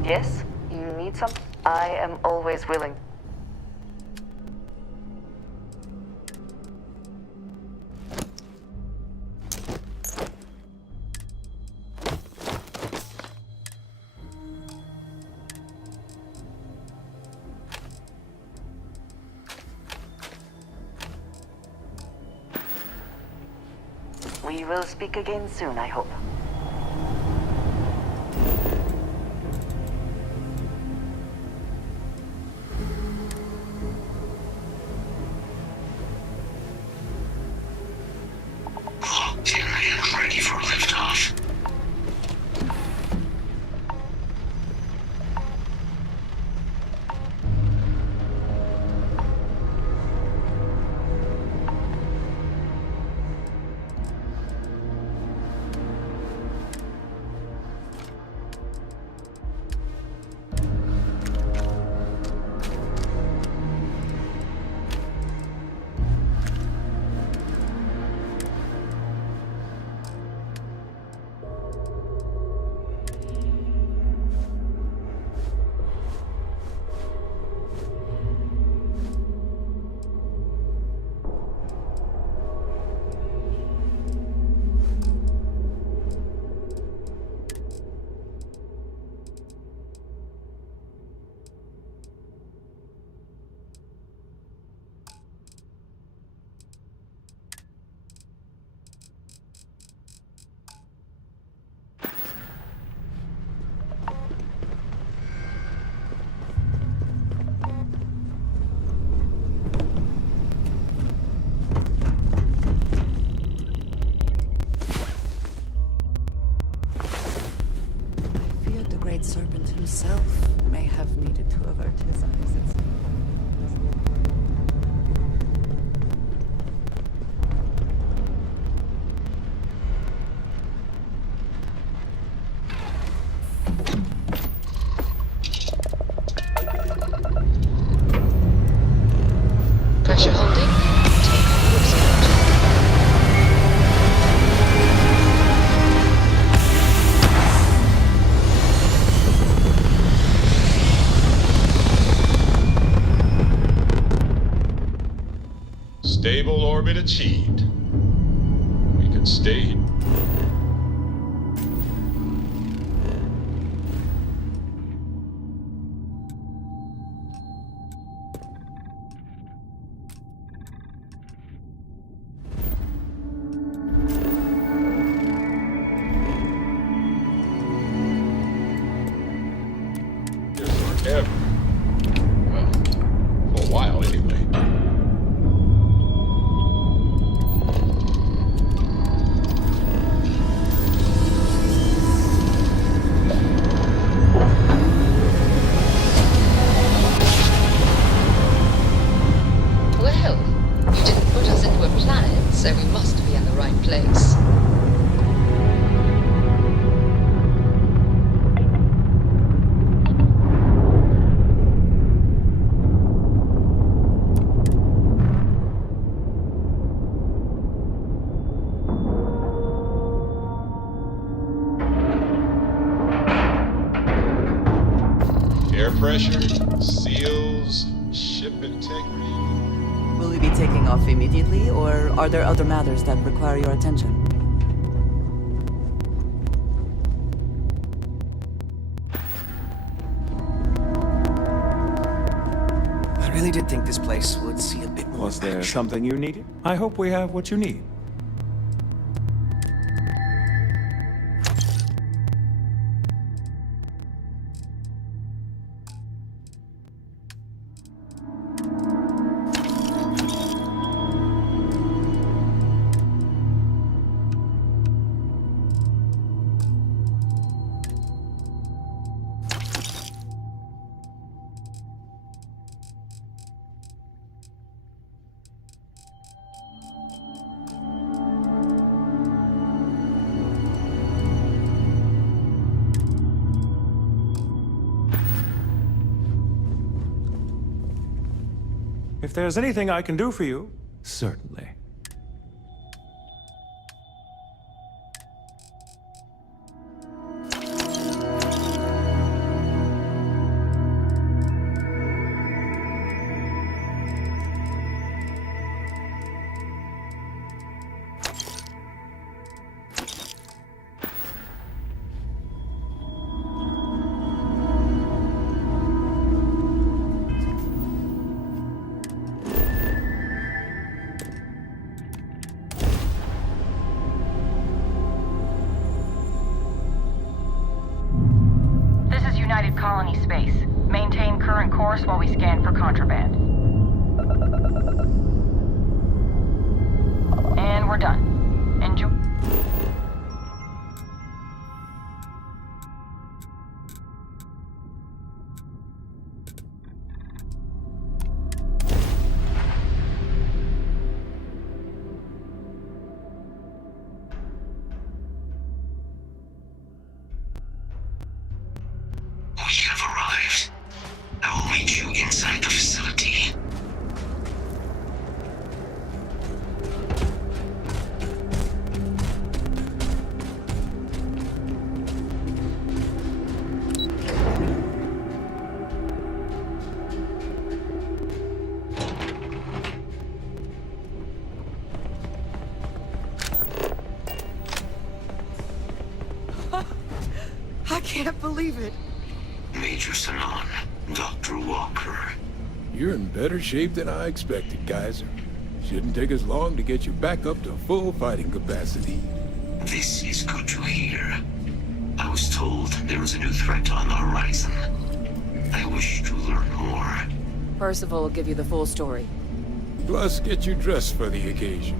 Yes? You need some? I am always willing. We will speak again soon, I hope. Locked in and ready for liftoff. Serpent himself may have needed to avert his eyes. Pressure holding. Take off scout. Stable orbit achieved. We could stay. Forever. Well, for a while anyway. So we must be in the right place. Air pressure, seals, ship integrity. Will we be taking off immediately, or are there other matters that require your attention? I really did think this place would see a bit more. Was there something you needed? I hope we have what you need. If there's anything I can do for you, certainly. space. Maintain current course while we scan for contraband. And we're done. Enjoy. We have arrived. I will meet you inside the facility. I can't believe it. Major Sanan, Dr. Walker. You're in better shape than I expected, Kaiser. Shouldn't take us long to get you back up to full fighting capacity. This is good to hear. I was told there was a new threat on the horizon. I wish to learn more. Percival will give you the full story. Plus, get you dressed for the occasion.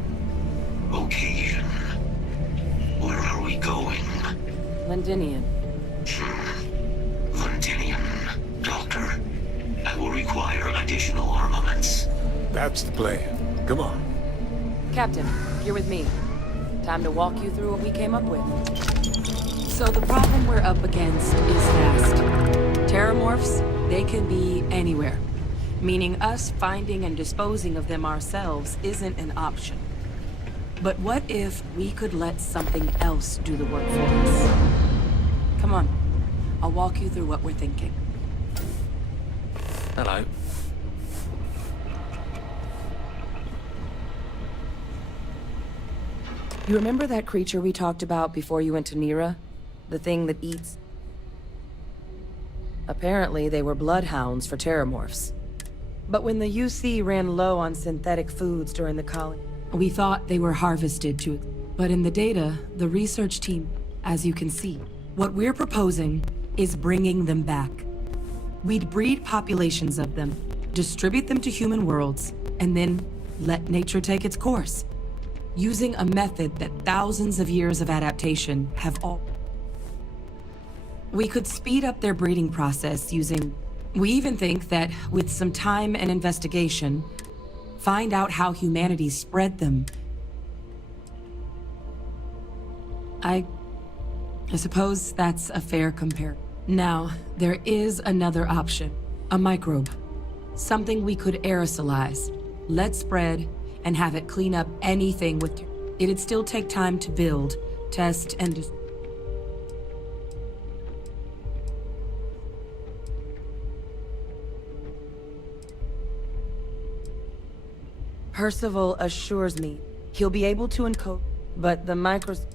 Occasion? Where are we going? Londinian. Londinian. Doctor, I will require additional armaments. That's the plan. Come on. Captain, you're with me. Time to walk you through what we came up with. So the problem we're up against is vast. Terramorphs, they can be anywhere. Meaning us finding and disposing of them ourselves isn't an option. But what if we could let something else do the work for us? Come on. I'll walk you through what we're thinking. Hello. You remember that creature we talked about before you went to Nira? The thing that eats? Apparently, they were bloodhounds for Terramorphs. But when the UC ran low on synthetic foods during the colony, we thought they were harvested to... But in the data, the research team, as you can see, what we're proposing is bringing them back. We'd breed populations of them, distribute them to human worlds, and then let nature take its course. Using a method that thousands of years of adaptation have all... We could speed up their breeding process using... We even think that, with some time and investigation, find out how humanity spread them. I suppose that's a fair comparison. Now, there is another option. A microbe. Something we could aerosolize, let spread, and have it clean up anything with... It'd still take time to build, test, and... Percival assures me he'll be able to encode, but the micros...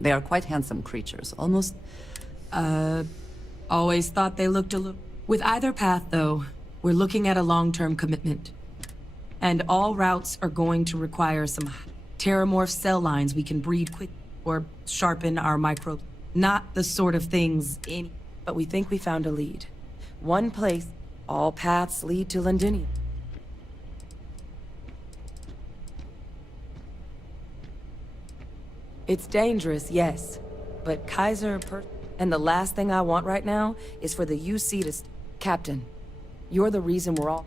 They are quite handsome creatures, almost... Always thought they looked a little... With either path, though, we're looking at a long-term commitment. And all routes are going to require some terramorph cell lines we can breed quick, or sharpen our microbes. Not the sort of things any... But we think we found a lead. One place, all paths lead to Londinium. It's dangerous, yes. But Kaiser and the last thing I want right now is for the UC to... Captain, you're the reason we're all...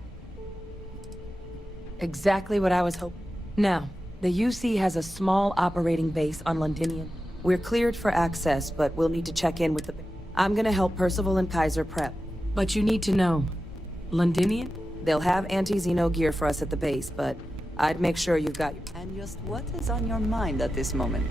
Exactly what I was hoping. Now, the UC has a small operating base on Londinium. We're cleared for access, but we'll need to check in with the... I'm gonna help Percival and Kaiser prep. But you need to know, Londinium? They'll have anti-Xeno gear for us at the base, but I'd make sure you've got... And just what is on your mind at this moment?